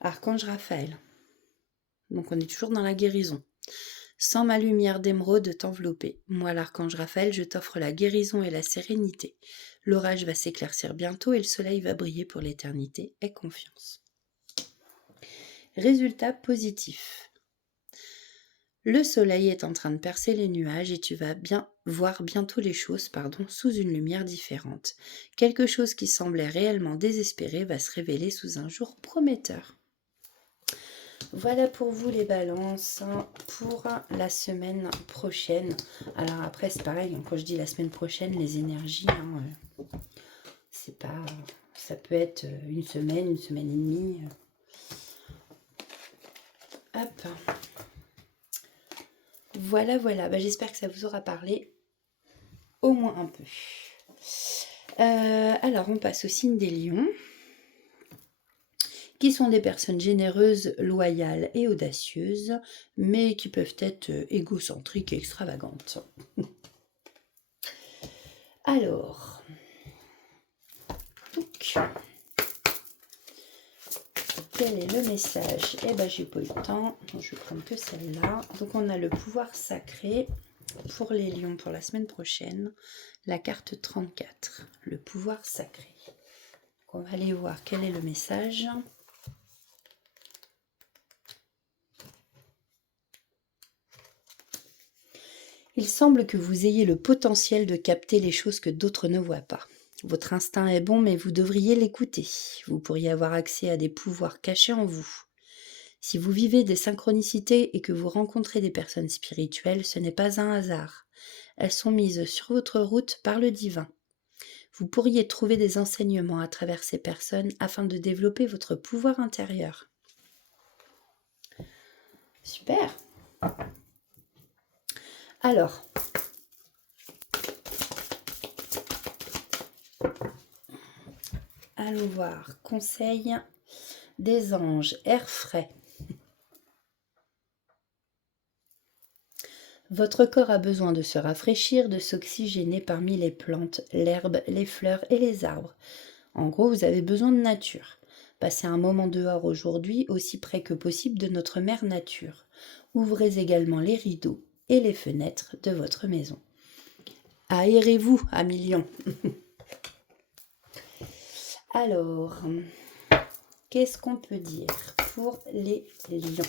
Archange Raphaël. Donc on est toujours dans la guérison. Sens ma lumière d'émeraude t'envelopper. Moi, l'archange Raphaël, je t'offre la guérison et la sérénité. L'orage va s'éclaircir bientôt et le soleil va briller pour l'éternité. Aie confiance. Résultat positif. Le soleil est en train de percer les nuages et tu vas bien voir bientôt les choses sous une lumière différente. Quelque chose qui semblait réellement désespéré va se révéler sous un jour prometteur. Voilà pour vous les balances pour la semaine prochaine. Alors après c'est pareil, quand je dis la semaine prochaine, les énergies, c'est pas, ça peut être une semaine et demie. Hop. Voilà, bah, j'espère que ça vous aura parlé au moins un peu. Alors on passe au signe des lions, qui sont des personnes généreuses, loyales et audacieuses, mais qui peuvent être égocentriques et extravagantes. Alors, quel est le message? Eh ben, j'ai pas eu le temps, je vais prendre que celle-là. Donc, on a le pouvoir sacré pour les lions pour la semaine prochaine, la carte 34, le pouvoir sacré. Donc, on va aller voir quel est le message. Il semble que vous ayez le potentiel de capter les choses que d'autres ne voient pas. Votre instinct est bon, mais vous devriez l'écouter. Vous pourriez avoir accès à des pouvoirs cachés en vous. Si vous vivez des synchronicités et que vous rencontrez des personnes spirituelles, ce n'est pas un hasard. Elles sont mises sur votre route par le divin. Vous pourriez trouver des enseignements à travers ces personnes afin de développer votre pouvoir intérieur. Super! Alors, allons voir. Conseil des anges. Air frais. Votre corps a besoin de se rafraîchir, de s'oxygéner parmi les plantes, l'herbe, les fleurs et les arbres. En gros, vous avez besoin de nature. Passez un moment dehors aujourd'hui, aussi près que possible de notre mère nature. Ouvrez également les rideaux et les fenêtres de votre maison. Aérez-vous à millions. Alors, qu'est-ce qu'on peut dire pour les lions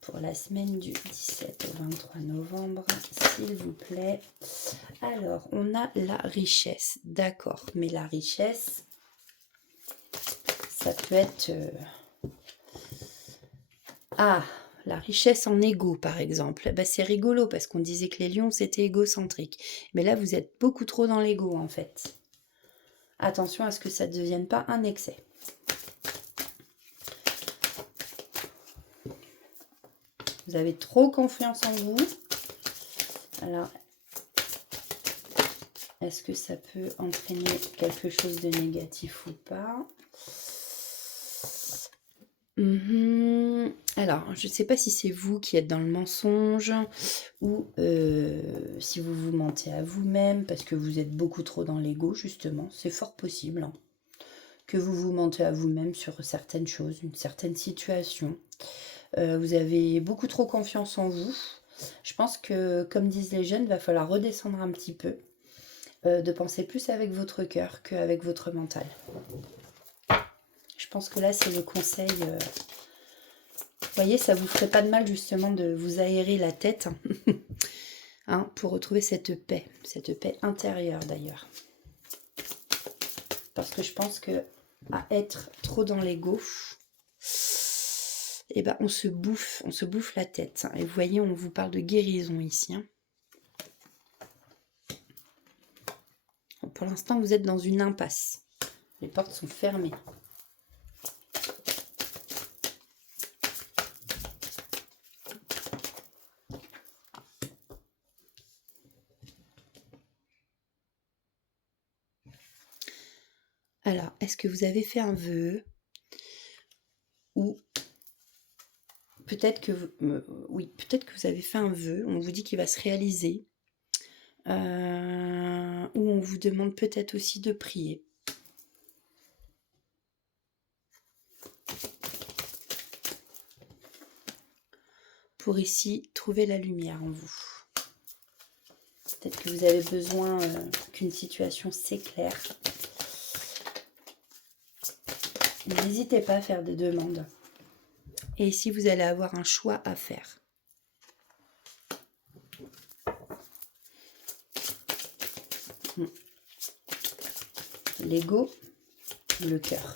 pour la semaine du 17 au 23 novembre, s'il vous plaît? Alors, on a la richesse, d'accord, mais la richesse, ça peut être... la richesse en égo, par exemple. Ben, c'est rigolo, parce qu'on disait que les lions, c'était égocentrique. Mais là, vous êtes beaucoup trop dans l'ego, en fait. Attention à ce que ça ne devienne pas un excès. Vous avez trop confiance en vous. Alors, est-ce que ça peut entraîner quelque chose de négatif ou pas? Alors, je ne sais pas si c'est vous qui êtes dans le mensonge ou si vous vous mentez à vous-même parce que vous êtes beaucoup trop dans l'ego, justement. C'est fort possible hein, que vous vous mentez à vous-même sur certaines choses, une certaine situation. Vous avez beaucoup trop confiance en vous. Je pense que, comme disent les jeunes, il va falloir redescendre un petit peu, de penser plus avec votre cœur qu'avec votre mental. Je pense que là, c'est le conseil. Vous voyez, ça vous ferait pas de mal justement de vous aérer la tête hein, pour retrouver cette paix intérieure d'ailleurs. Parce que je pense que à être trop dans l'ego, eh ben, on se bouffe la tête. Et vous voyez, on vous parle de guérison ici. Hein. Pour l'instant, vous êtes dans une impasse. Les portes sont fermées. Alors, est-ce que vous avez fait un vœu? Ou peut-être que oui, peut-être que vous avez fait un vœu, on vous dit qu'il va se réaliser. Ou on vous demande peut-être aussi de prier. Pour ici trouver la lumière en vous. Peut-être que vous avez besoin qu'une situation s'éclaire. N'hésitez pas à faire des demandes. Et ici, vous allez avoir un choix à faire. L'ego, le cœur.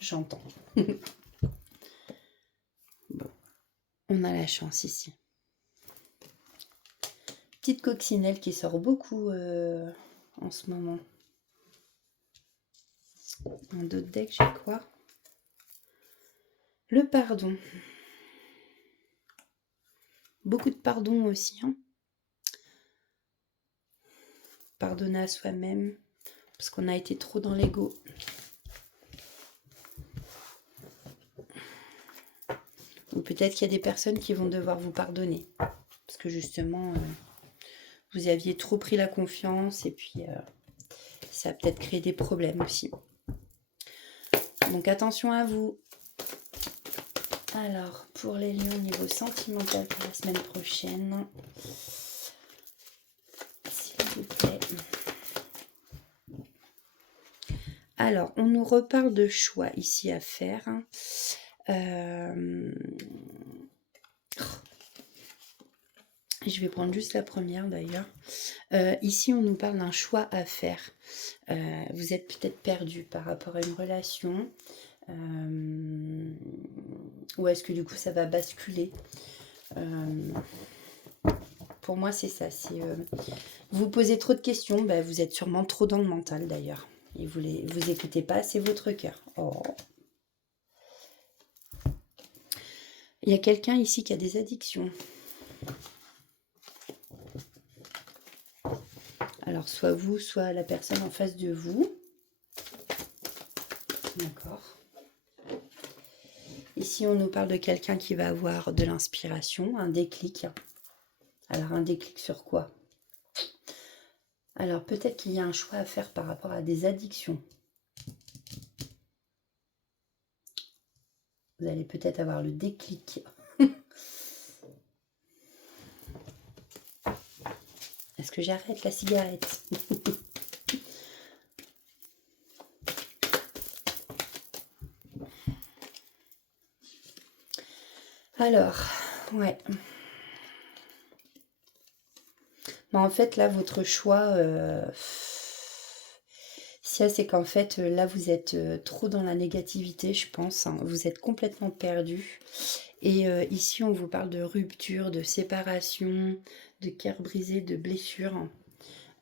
J'entends. Bon, on a la chance ici. Petite coccinelle qui sort beaucoup en ce moment. Un d'autres deck, j'ai quoi? Le pardon. Beaucoup de pardon aussi. Hein. Pardonner à soi-même. Parce qu'on a été trop dans l'ego. Ou peut-être qu'il y a des personnes qui vont devoir vous pardonner. Parce que justement, vous aviez trop pris la confiance. Et puis, ça a peut-être créé des problèmes aussi. Donc attention à vous. Alors, pour les lions, niveau sentimental pour la semaine prochaine. S'il vous plaît. Alors, on nous reparle de choix ici à faire. Je vais prendre juste la première d'ailleurs. Ici, on nous parle d'un choix à faire. Vous êtes peut-être perdu par rapport à une relation. Ou est-ce que du coup, ça va basculer Pour moi, c'est ça. Vous posez trop de questions. Bah, vous êtes sûrement trop dans le mental d'ailleurs. Et vous écoutez pas, c'est votre cœur. Oh. Il y a quelqu'un ici qui a des addictions. Alors, soit vous, soit la personne en face de vous. D'accord. Ici, on nous parle de quelqu'un qui va avoir de l'inspiration, un déclic. Alors, un déclic sur quoi? Alors, peut-être qu'il y a un choix à faire par rapport à des addictions. Vous allez peut-être avoir le déclic. Est-ce que j'arrête la cigarette? Alors, ouais. Bah, en fait, là, votre choix, c'est qu'en fait, là, vous êtes trop dans la négativité, je pense, hein. Vous êtes complètement perdu. Et ici, on vous parle de rupture, de séparation, de cœur brisé, de blessure.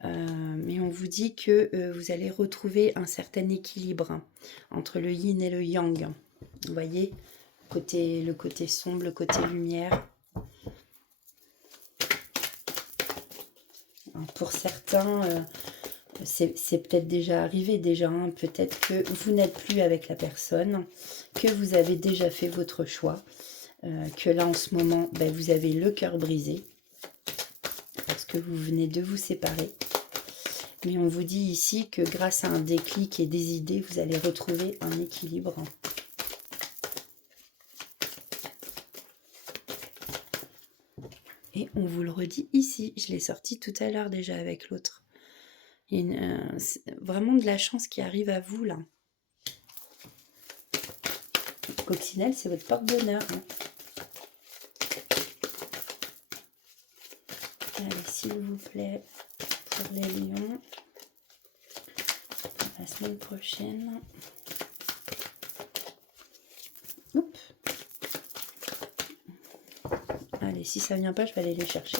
Mais on vous dit que vous allez retrouver un certain équilibre, hein, entre le yin et le yang. Vous voyez, le côté sombre, le côté lumière. Pour certains, c'est peut-être déjà arrivé déjà, hein. Peut-être que vous n'êtes plus avec la personne, que vous avez déjà fait votre choix, que là en ce moment, ben, vous avez le cœur brisé, parce que vous venez de vous séparer. Mais on vous dit ici que grâce à un déclic et des idées, vous allez retrouver un équilibre. Et on vous le redit ici, je l'ai sorti tout à l'heure déjà avec l'autre. Il y a vraiment de la chance qui arrive à vous là. Coccinelle, c'est votre porte-bonheur, hein. Allez, s'il vous plaît, pour les lions, la semaine prochaine. Oups. Allez, si ça vient pas, je vais aller les chercher.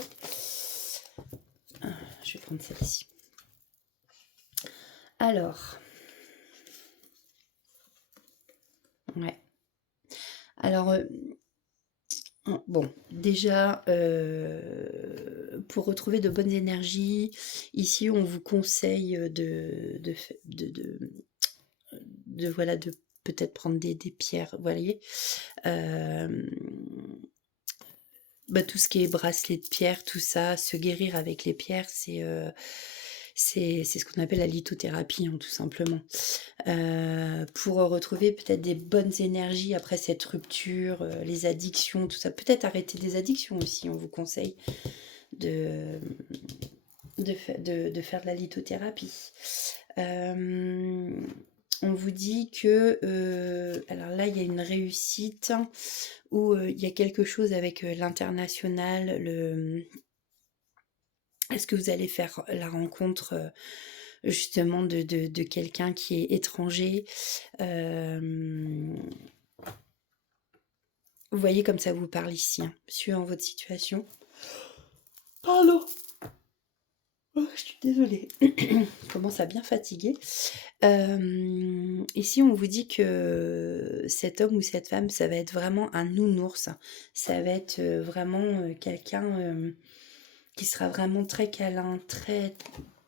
Je vais prendre celle-ci. Alors. Ouais. Alors, bon, déjà, pour retrouver de bonnes énergies, ici, on vous conseille voilà, de peut-être prendre des pierres, vous voyez. Bah, tout ce qui est bracelet de pierre, tout ça, se guérir avec les pierres, c'est ce qu'on appelle la lithothérapie, hein, tout simplement. Pour retrouver peut-être des bonnes énergies après cette rupture, les addictions, tout ça. Peut-être arrêter des addictions aussi, on vous conseille de faire de la lithothérapie. On vous dit que, alors là, il y a une réussite où il y a quelque chose avec l'international. Est-ce que vous allez faire la rencontre justement de quelqu'un qui est étranger? Vous voyez comme ça vous parle ici, hein, suivant votre situation. Pardon. Oh, je suis désolée. Je commence à bien fatiguer. Ici, on vous dit que cet homme ou cette femme, ça va être vraiment un nounours. Ça va être vraiment quelqu'un qui sera vraiment très câlin, très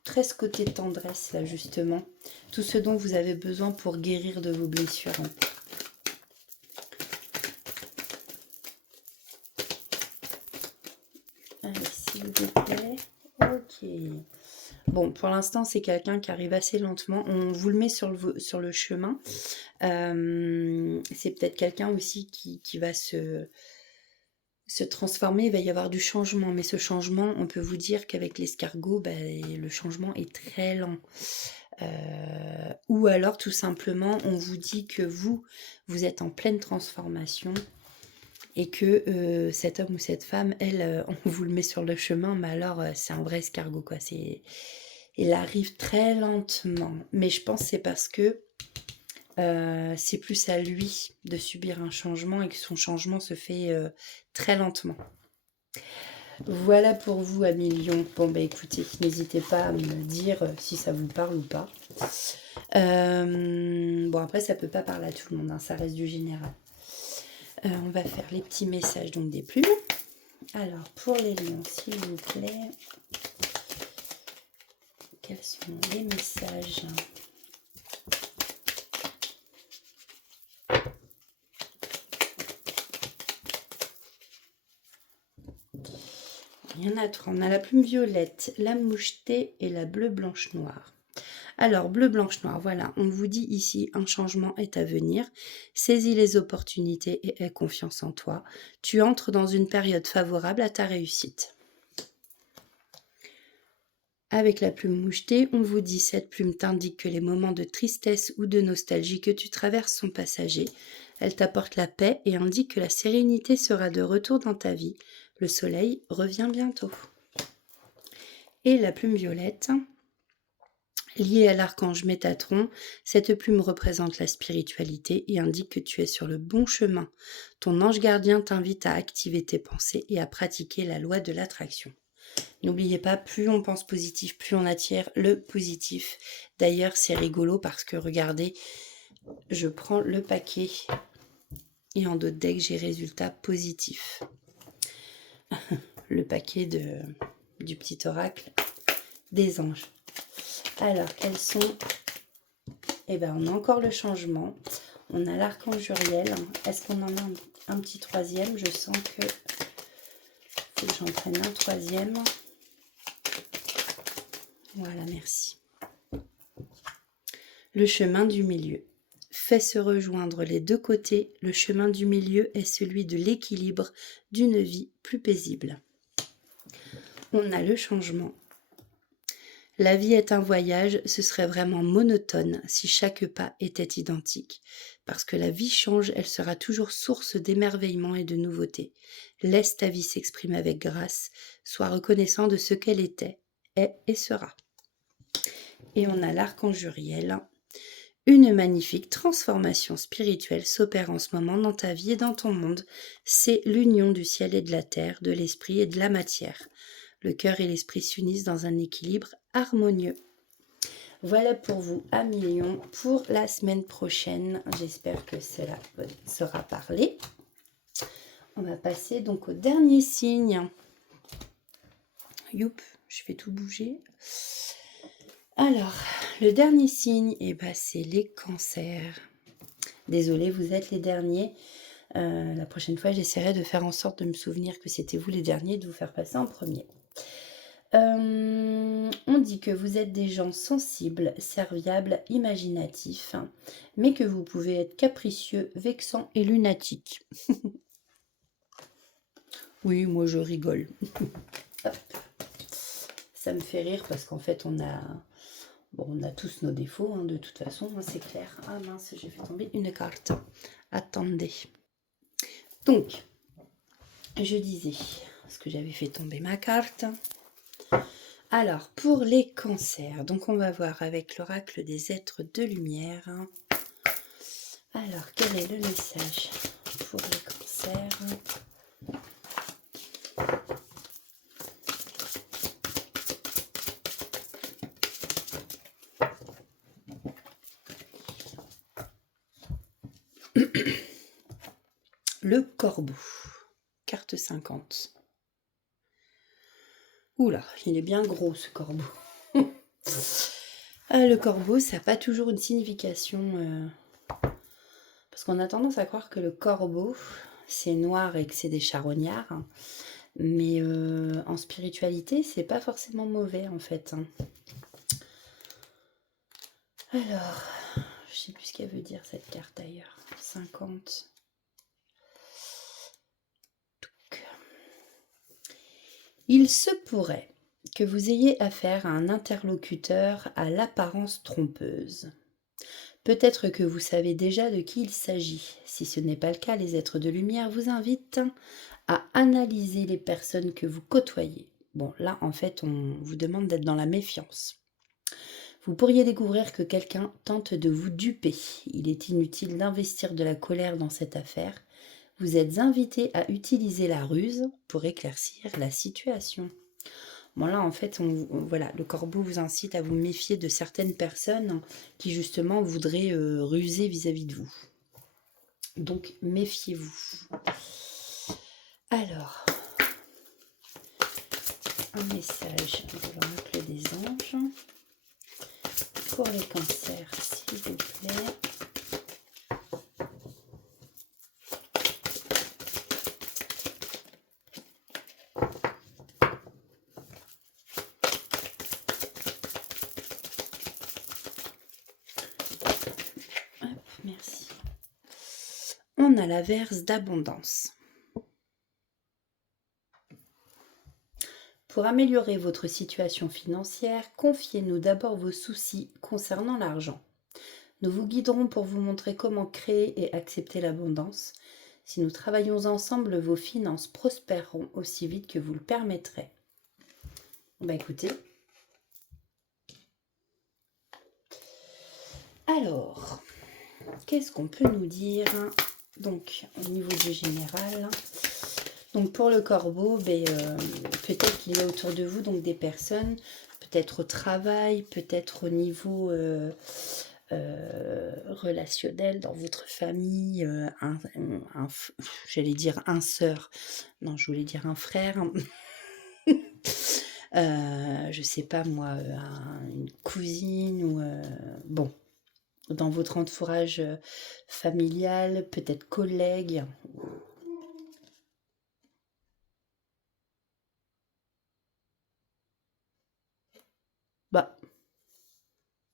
ce côté tendresse, là, justement. Tout ce dont vous avez besoin pour guérir de vos blessures. Allez, s'il vous plaît. Ok. Bon, pour l'instant, c'est quelqu'un qui arrive assez lentement. On vous le met sur le chemin. C'est peut-être quelqu'un aussi qui va se transformer. Il va y avoir du changement. Mais ce changement, on peut vous dire qu'avec l'escargot, le changement est très lent. Ou alors, tout simplement, on vous dit que vous êtes en pleine transformation. Et que cet homme ou cette femme, elle, on vous le met sur le chemin, mais alors c'est un vrai escargot, quoi. Il arrive très lentement. Mais je pense que c'est parce que c'est plus à lui de subir un changement et que son changement se fait très lentement. Voilà pour vous, amis lions. Bon, bah écoutez, n'hésitez pas à me dire si ça vous parle ou pas. Bon, après, ça peut pas parler à tout le monde, hein, ça reste du général. On va faire les petits messages donc des plumes. Alors, pour les lions, s'il vous plaît, quels sont les messages? il y en a 3. On a la plume violette, la mouchetée et la bleue blanche noire. Alors, bleu, blanche, noire, voilà, on vous dit ici, un changement est à venir. Saisis les opportunités et aie confiance en toi. Tu entres dans une période favorable à ta réussite. Avec la plume mouchetée, on vous dit, cette plume t'indique que les moments de tristesse ou de nostalgie que tu traverses sont passagers. Elle t'apporte la paix et indique que la sérénité sera de retour dans ta vie. Le soleil revient bientôt. Et la plume violette, liée à l'archange Métatron, cette plume représente la spiritualité et indique que tu es sur le bon chemin. Ton ange gardien t'invite à activer tes pensées et à pratiquer la loi de l'attraction. N'oubliez pas, plus on pense positif, plus on attire le positif. D'ailleurs, c'est rigolo parce que regardez, je prends le paquet et en d'autres decks, j'ai résultat positif. Le paquet du petit oracle des anges. Alors, quels sont... Eh bien, on a encore le changement. On a l'archange Uriel. Est-ce qu'on en a un petit troisième? Je sens que... faut que j'en prenne un troisième. Voilà, merci. Le chemin du milieu. Fais se rejoindre les deux côtés. Le chemin du milieu est celui de l'équilibre d'une vie plus paisible. On a le changement. La vie est un voyage, ce serait vraiment monotone si chaque pas était identique. Parce que la vie change, elle sera toujours source d'émerveillement et de nouveautés. Laisse ta vie s'exprimer avec grâce, sois reconnaissant de ce qu'elle était, est et sera. Et on a l'archange Uriel. Une magnifique transformation spirituelle s'opère en ce moment dans ta vie et dans ton monde. C'est l'union du ciel et de la terre, de l'esprit et de la matière. Le cœur et l'esprit s'unissent dans un équilibre harmonieux. Voilà pour vous, à million, pour la semaine prochaine. J'espère que cela sera parlé. On va passer donc au dernier signe. Youp, je fais tout bouger. Alors, le dernier signe, c'est les cancers. Désolée, vous êtes les derniers. La prochaine fois, j'essaierai de faire en sorte de me souvenir que c'était vous les derniers, de vous faire passer en premier. On dit que vous êtes des gens sensibles, serviables, imaginatifs, mais que vous pouvez être capricieux, vexants et lunatiques. Oui, moi je rigole. Hop. Ça me fait rire parce qu'en fait on a tous nos défauts, de toute façon, c'est clair. Ah mince, j'ai fait tomber une carte. Attendez. Donc, je disais, parce que j'avais fait tomber ma carte. Alors, pour les cancers, donc on va voir avec l'oracle des êtres de lumière. Alors, quel est le message pour les cancers? Le corbeau, carte 50. Oula, il est bien gros ce corbeau. Le corbeau, ça n'a pas toujours une signification. Parce qu'on a tendance à croire que le corbeau, c'est noir et que c'est des charognards. Mais en spiritualité, c'est pas forcément mauvais en fait. Alors, je sais plus ce qu'elle veut dire cette carte d'ailleurs. 50. Il se pourrait que vous ayez affaire à un interlocuteur à l'apparence trompeuse. Peut-être que vous savez déjà de qui il s'agit. Si ce n'est pas le cas, les êtres de lumière vous invitent à analyser les personnes que vous côtoyez. Bon, là, en fait, on vous demande d'être dans la méfiance. Vous pourriez découvrir que quelqu'un tente de vous duper. Il est inutile d'investir de la colère dans cette affaire. Vous êtes invité à utiliser la ruse pour éclaircir la situation. Bon là, en fait, voilà, le corbeau vous incite à vous méfier de certaines personnes qui, justement, voudraient ruser vis-à-vis de vous. Donc, méfiez-vous. Alors, un message de l'oracle des anges pour les cancers, s'il vous plaît. on a l'averse d'abondance. Pour améliorer votre situation financière, confiez-nous d'abord vos soucis concernant l'argent. Nous vous guiderons pour vous montrer comment créer et accepter l'abondance. Si nous travaillons ensemble, vos finances prospéreront aussi vite que vous le permettrez. Écoutez. Alors, qu'est-ce qu'on peut nous dire? Donc, au niveau du général, donc pour le corbeau, peut-être qu'il y a autour de vous donc des personnes, peut-être au travail, peut-être au niveau relationnel dans votre famille, j'allais dire un sœur, non, je voulais dire un frère. Je sais pas moi, une cousine ou bon, dans votre entourage familial, peut-être collègue.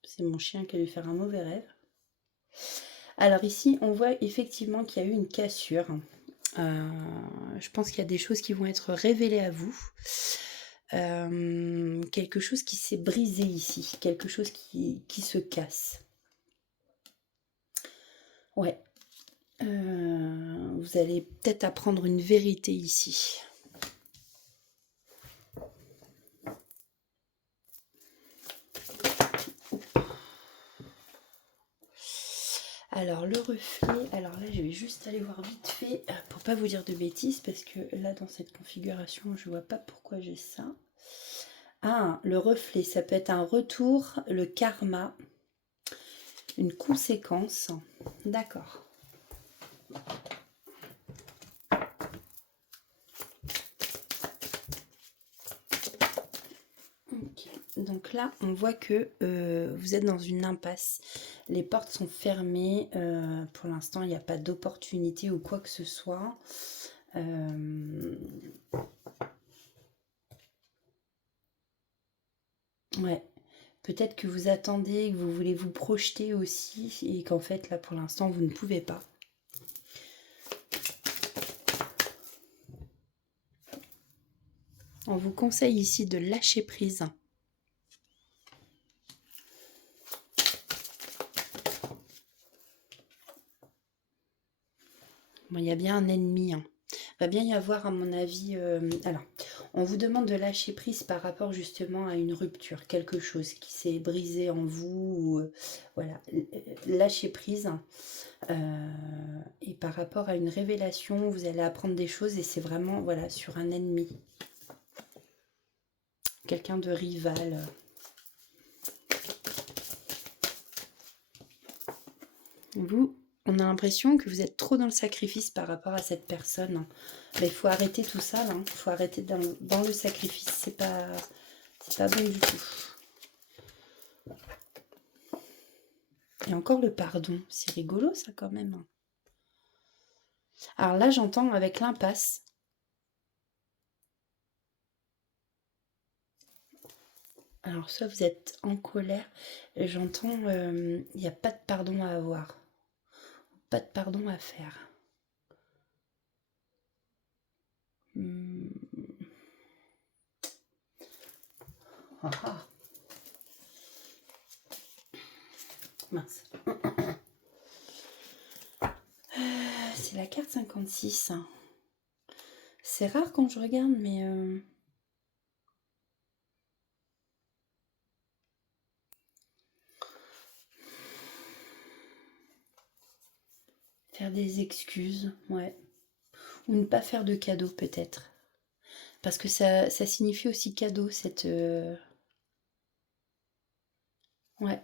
C'est mon chien qui a dû faire un mauvais rêve. Alors ici, on voit effectivement qu'il y a eu une cassure. Je pense qu'il y a des choses qui vont être révélées à vous. Quelque chose qui s'est brisé ici, quelque chose qui se casse. Ouais. Vous allez peut-être apprendre une vérité ici. Alors le reflet, alors là je vais juste aller voir vite fait pour pas vous dire de bêtises parce que là dans cette configuration je vois pas pourquoi j'ai ça. Ah, le reflet, ça peut être un retour, le karma, une conséquence. D'accord. Okay. Donc là, on voit que vous êtes dans une impasse. Les portes sont fermées. Pour l'instant, il n'y a pas d'opportunité ou quoi que ce soit. Ouais. Peut-être que vous attendez, que vous voulez vous projeter aussi et qu'en fait, là, pour l'instant, vous ne pouvez pas. On vous conseille ici de lâcher prise. Bon, il y a bien un ennemi. Il va bien y avoir, à mon avis... alors, on vous demande de lâcher prise par rapport justement à une rupture, quelque chose qui s'est brisé en vous. Ou, voilà, lâcher prise. Et par rapport à une révélation, vous allez apprendre des choses et c'est vraiment, voilà, sur un ennemi. Quelqu'un de rival. Vous, on a l'impression que vous êtes trop dans le sacrifice par rapport à cette personne. Mais il faut arrêter tout ça, là. Il faut arrêter dans le sacrifice. C'est pas bon du tout. Et encore le pardon. C'est rigolo, ça, quand même. Alors là, j'entends avec l'impasse. Alors, soit vous êtes en colère. J'entends, il n'y a pas de pardon à avoir. Pas de pardon à faire. Ah ah. Mince. C'est la carte 56. C'est rare quand je regarde, mais... Faire des excuses, ouais. Ou ne pas faire de cadeau, peut-être. Parce que ça signifie aussi cadeau, cette... Ouais.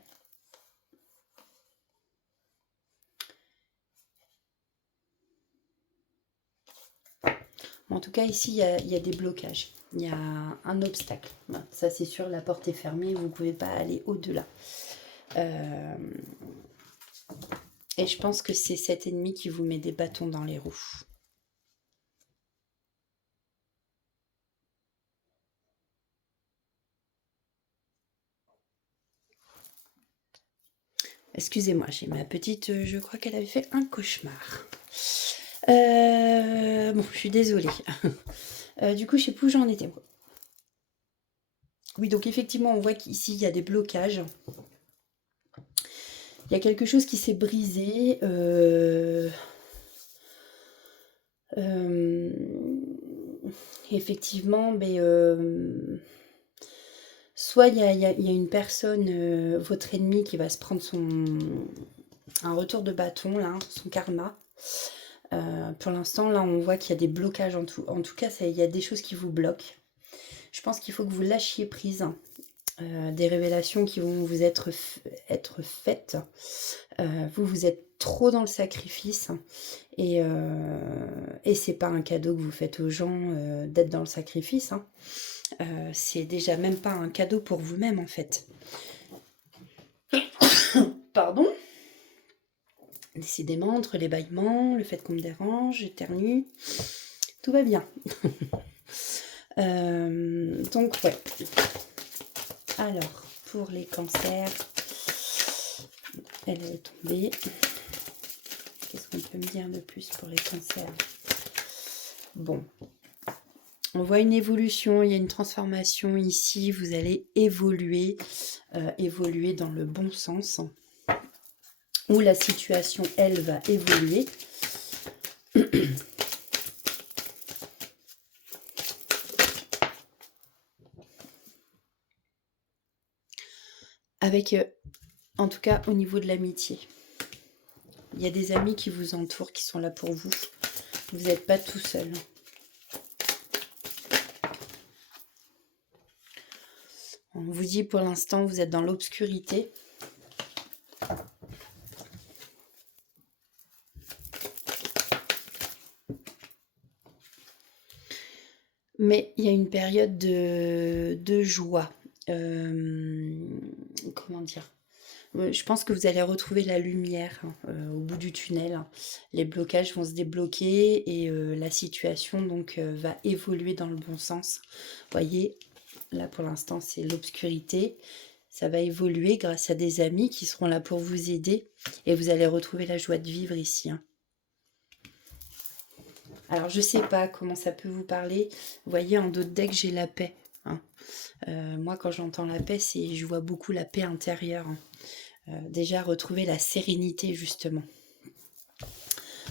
En tout cas, ici, il y a des blocages. Il y a un obstacle. Ça, c'est sûr, la porte est fermée. Vous ne pouvez pas aller au-delà. Et je pense que c'est cet ennemi qui vous met des bâtons dans les roues. Excusez-moi, j'ai ma petite... je crois qu'elle avait fait un cauchemar. Bon, je suis désolée. Du coup, je sais plus où j'en étais. Oui, donc effectivement, on voit qu'ici, il y a des blocages. Il y a quelque chose qui s'est brisé. Effectivement, mais soit il y a une personne, votre ennemi, qui va se prendre un retour de bâton, là, son karma. Pour l'instant, là, on voit qu'il y a des blocages en tout cas, il y a des choses qui vous bloquent. Je pense qu'il faut que vous lâchiez prise. Des révélations qui vont vous être faites. Vous êtes trop dans le sacrifice et c'est pas un cadeau que vous faites aux gens d'être dans le sacrifice. C'est déjà même pas un cadeau pour vous-même en fait. Pardon. Décidément, entre les bâillements, le fait qu'on me dérange, j'éternue, tout va bien. Donc ouais. Alors, pour les cancers, elle est tombée. Qu'est-ce qu'on peut me dire de plus pour les cancers? Bon. On voit une évolution, il y a une transformation ici. Vous allez évoluer, évoluer dans le bon sens. Où la situation, elle, va évoluer. Avec, en tout cas, au niveau de l'amitié. Il y a des amis qui vous entourent, qui sont là pour vous. Vous n'êtes pas tout seul. On vous dit pour l'instant, vous êtes dans l'obscurité. Mais il y a une période de joie. Comment dire? Je pense que vous allez retrouver la lumière au bout du tunnel. Les blocages vont se débloquer et la situation donc va évoluer dans le bon sens. Vous voyez, là pour l'instant c'est l'obscurité. Ça va évoluer grâce à des amis qui seront là pour vous aider et vous allez retrouver la joie de vivre ici. Alors je sais pas comment ça peut vous parler. Vous voyez, en d'autres decks j'ai la paix. Moi quand j'entends la paix, je vois beaucoup la paix intérieure. Déjà retrouver la sérénité justement.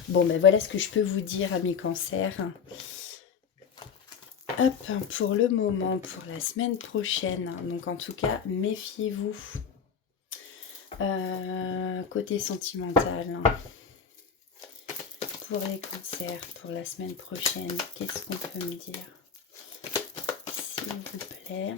Bon ben voilà ce que je peux vous dire à mes cancers. Hop, pour le moment, pour la semaine prochaine. Donc en tout cas, méfiez-vous. Côté sentimental. Pour les cancers, pour la semaine prochaine, qu'est-ce qu'on peut me dire? S'il vous plaît.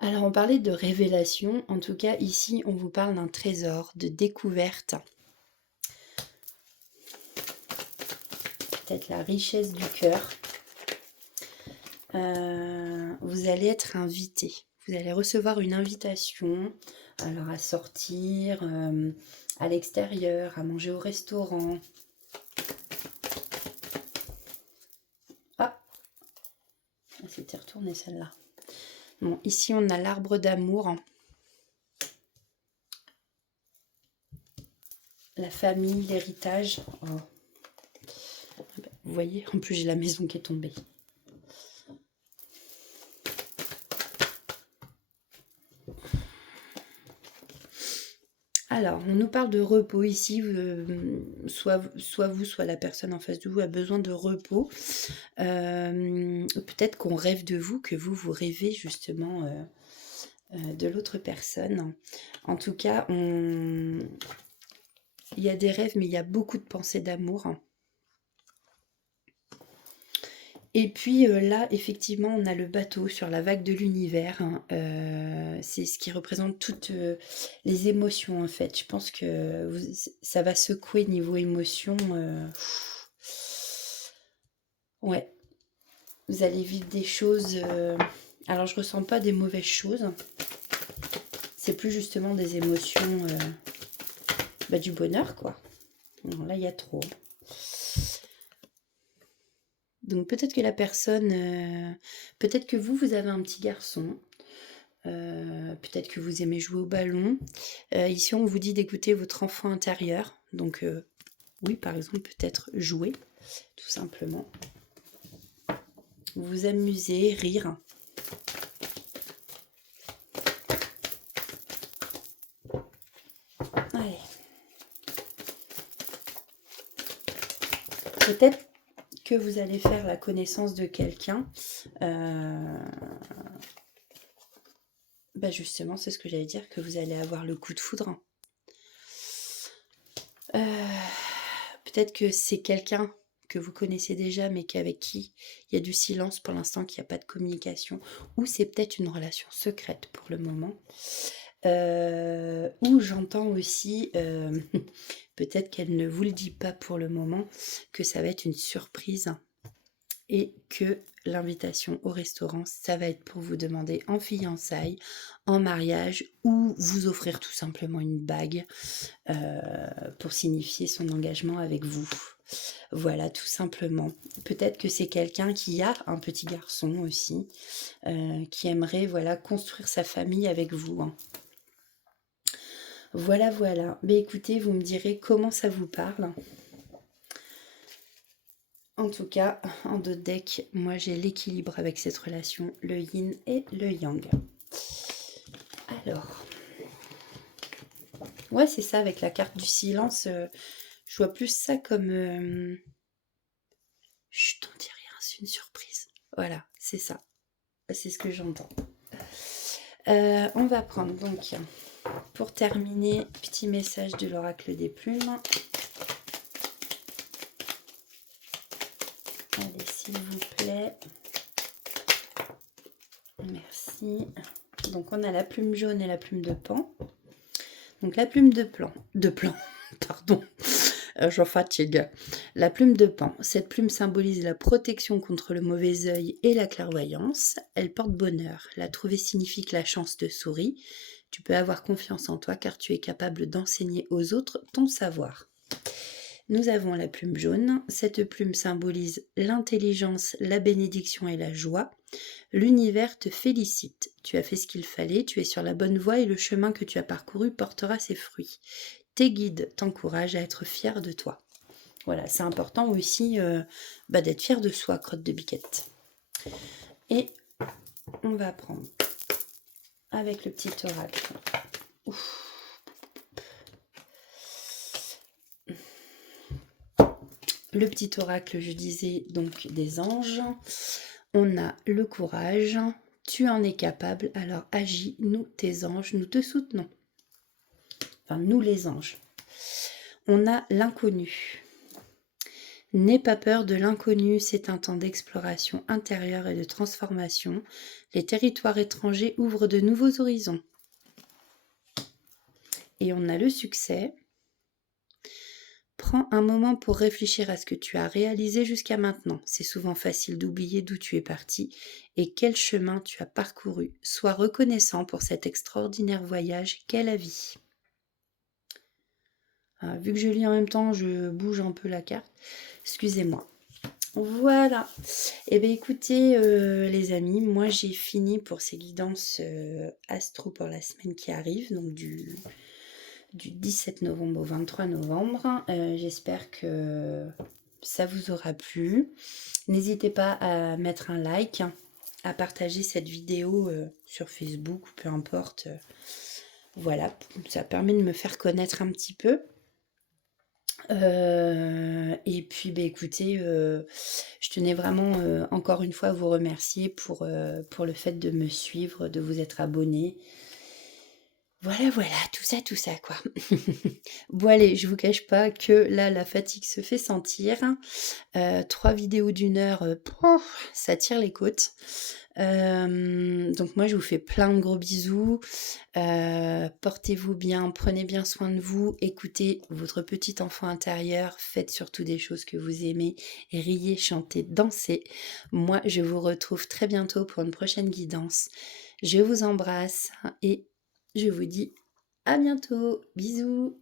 Alors on parlait de révélation. En tout cas, ici, on vous parle d'un trésor, de découverte. Peut-être la richesse du cœur. Vous allez être invité. Vous allez recevoir une invitation, alors à sortir, à l'extérieur, à manger au restaurant. Ah, c'était retourné celle-là. Bon, ici on a l'arbre d'amour. La famille, l'héritage. Oh. Vous voyez, en plus j'ai la maison qui est tombée. Alors, on nous parle de repos ici, soit vous, soit la personne en face de vous a besoin de repos. Peut-être qu'on rêve de vous, que vous rêvez justement de l'autre personne. En tout cas, il y a des rêves, mais il y a beaucoup de pensées d'amour. Et puis là, effectivement, on a le bateau sur la vague de l'univers. C'est ce qui représente toutes les émotions, en fait. Je pense que ça va secouer niveau émotion. Ouais. Vous allez vivre des choses... alors, je ressens pas des mauvaises choses. C'est plus justement des émotions... du bonheur, quoi. Non, là, il y a trop. Donc peut-être que la personne, peut-être que vous avez un petit garçon Peut-être que vous aimez jouer au ballon. Ici, on vous dit d'écouter votre enfant intérieur. Donc, oui, par exemple, peut-être jouer, tout simplement. Vous amuser, rire. Allez. Peut-être que vous allez faire la connaissance de quelqu'un. Bah justement, c'est ce que j'allais dire, que vous allez avoir le coup de foudre. Peut-être que c'est quelqu'un que vous connaissez déjà, mais qu'avec qui il y a du silence pour l'instant, qu'il n'y a pas de communication, ou c'est peut-être une relation secrète pour le moment. Ou j'entends aussi, peut-être qu'elle ne vous le dit pas pour le moment, que ça va être une surprise et que l'invitation au restaurant, ça va être pour vous demander en fiançailles, en mariage ou vous offrir tout simplement une bague pour signifier son engagement avec vous. Voilà, tout simplement. Peut-être que c'est quelqu'un qui a un petit garçon aussi, qui aimerait voilà, construire sa famille avec vous. Hein. Voilà, voilà. Mais écoutez, vous me direz comment ça vous parle. En tout cas, en d'autres decks, moi j'ai l'équilibre avec cette relation, le yin et le yang. Alors, ouais, c'est ça, avec la carte du silence, je vois plus ça comme... Chut, on dit rien, c'est une surprise. Voilà, c'est ça. C'est ce que j'entends. On va prendre donc, pour terminer, petit message de l'oracle des plumes. Allez, s'il vous plaît. Merci. Donc, on a la plume jaune et la plume de pan. Donc, la plume de plan, pardon, j'en fatigue. La plume de pan. Cette plume symbolise la protection contre le mauvais œil et la clairvoyance. Elle porte bonheur. La trouver signifie que la chance te sourit. Tu peux avoir confiance en toi car tu es capable d'enseigner aux autres ton savoir. Nous avons la plume jaune. Cette plume symbolise l'intelligence, la bénédiction et la joie. L'univers te félicite. Tu as fait ce qu'il fallait, tu es sur la bonne voie et le chemin que tu as parcouru portera ses fruits. Tes guides t'encouragent à être fier de toi. Voilà, c'est important aussi d'être fier de soi, crotte de biquette. Et on va prendre avec le petit oracle. Ouf. Le petit oracle, je disais donc des anges. On a le courage. Tu en es capable, alors agis, nous tes anges, nous te soutenons. Enfin, nous les anges. On a l'inconnu. N'aie pas peur de l'inconnu, c'est un temps d'exploration intérieure et de transformation. Les territoires étrangers ouvrent de nouveaux horizons. Et on a le succès. Prends un moment pour réfléchir à ce que tu as réalisé jusqu'à maintenant. C'est souvent facile d'oublier d'où tu es parti et quel chemin tu as parcouru. Sois reconnaissant pour cet extraordinaire voyage qu'est la vie. Vu que je lis en même temps, je bouge un peu la carte. Excusez-moi. Voilà. Eh bien écoutez les amis, moi j'ai fini pour ces guidances astro pour la semaine qui arrive, donc du 17 novembre au 23 novembre. J'espère que ça vous aura plu. N'hésitez pas à mettre un like, à partager cette vidéo sur Facebook ou peu importe. Voilà, ça permet de me faire connaître un petit peu. Et puis écoutez, je tenais vraiment encore une fois à vous remercier pour le fait de me suivre, de vous être abonné. Voilà, tout ça quoi. Bon allez, je vous cache pas que là la fatigue se fait sentir. 3 vidéos d'1 heure, ça tire les côtes. Donc moi je vous fais plein de gros bisous. Portez-vous bien, prenez bien soin de vous, écoutez votre petit enfant intérieur, faites surtout des choses que vous aimez, riez, chantez, dansez. Moi je vous retrouve très bientôt pour une prochaine guidance. Je vous embrasse et je vous dis à bientôt. Bisous.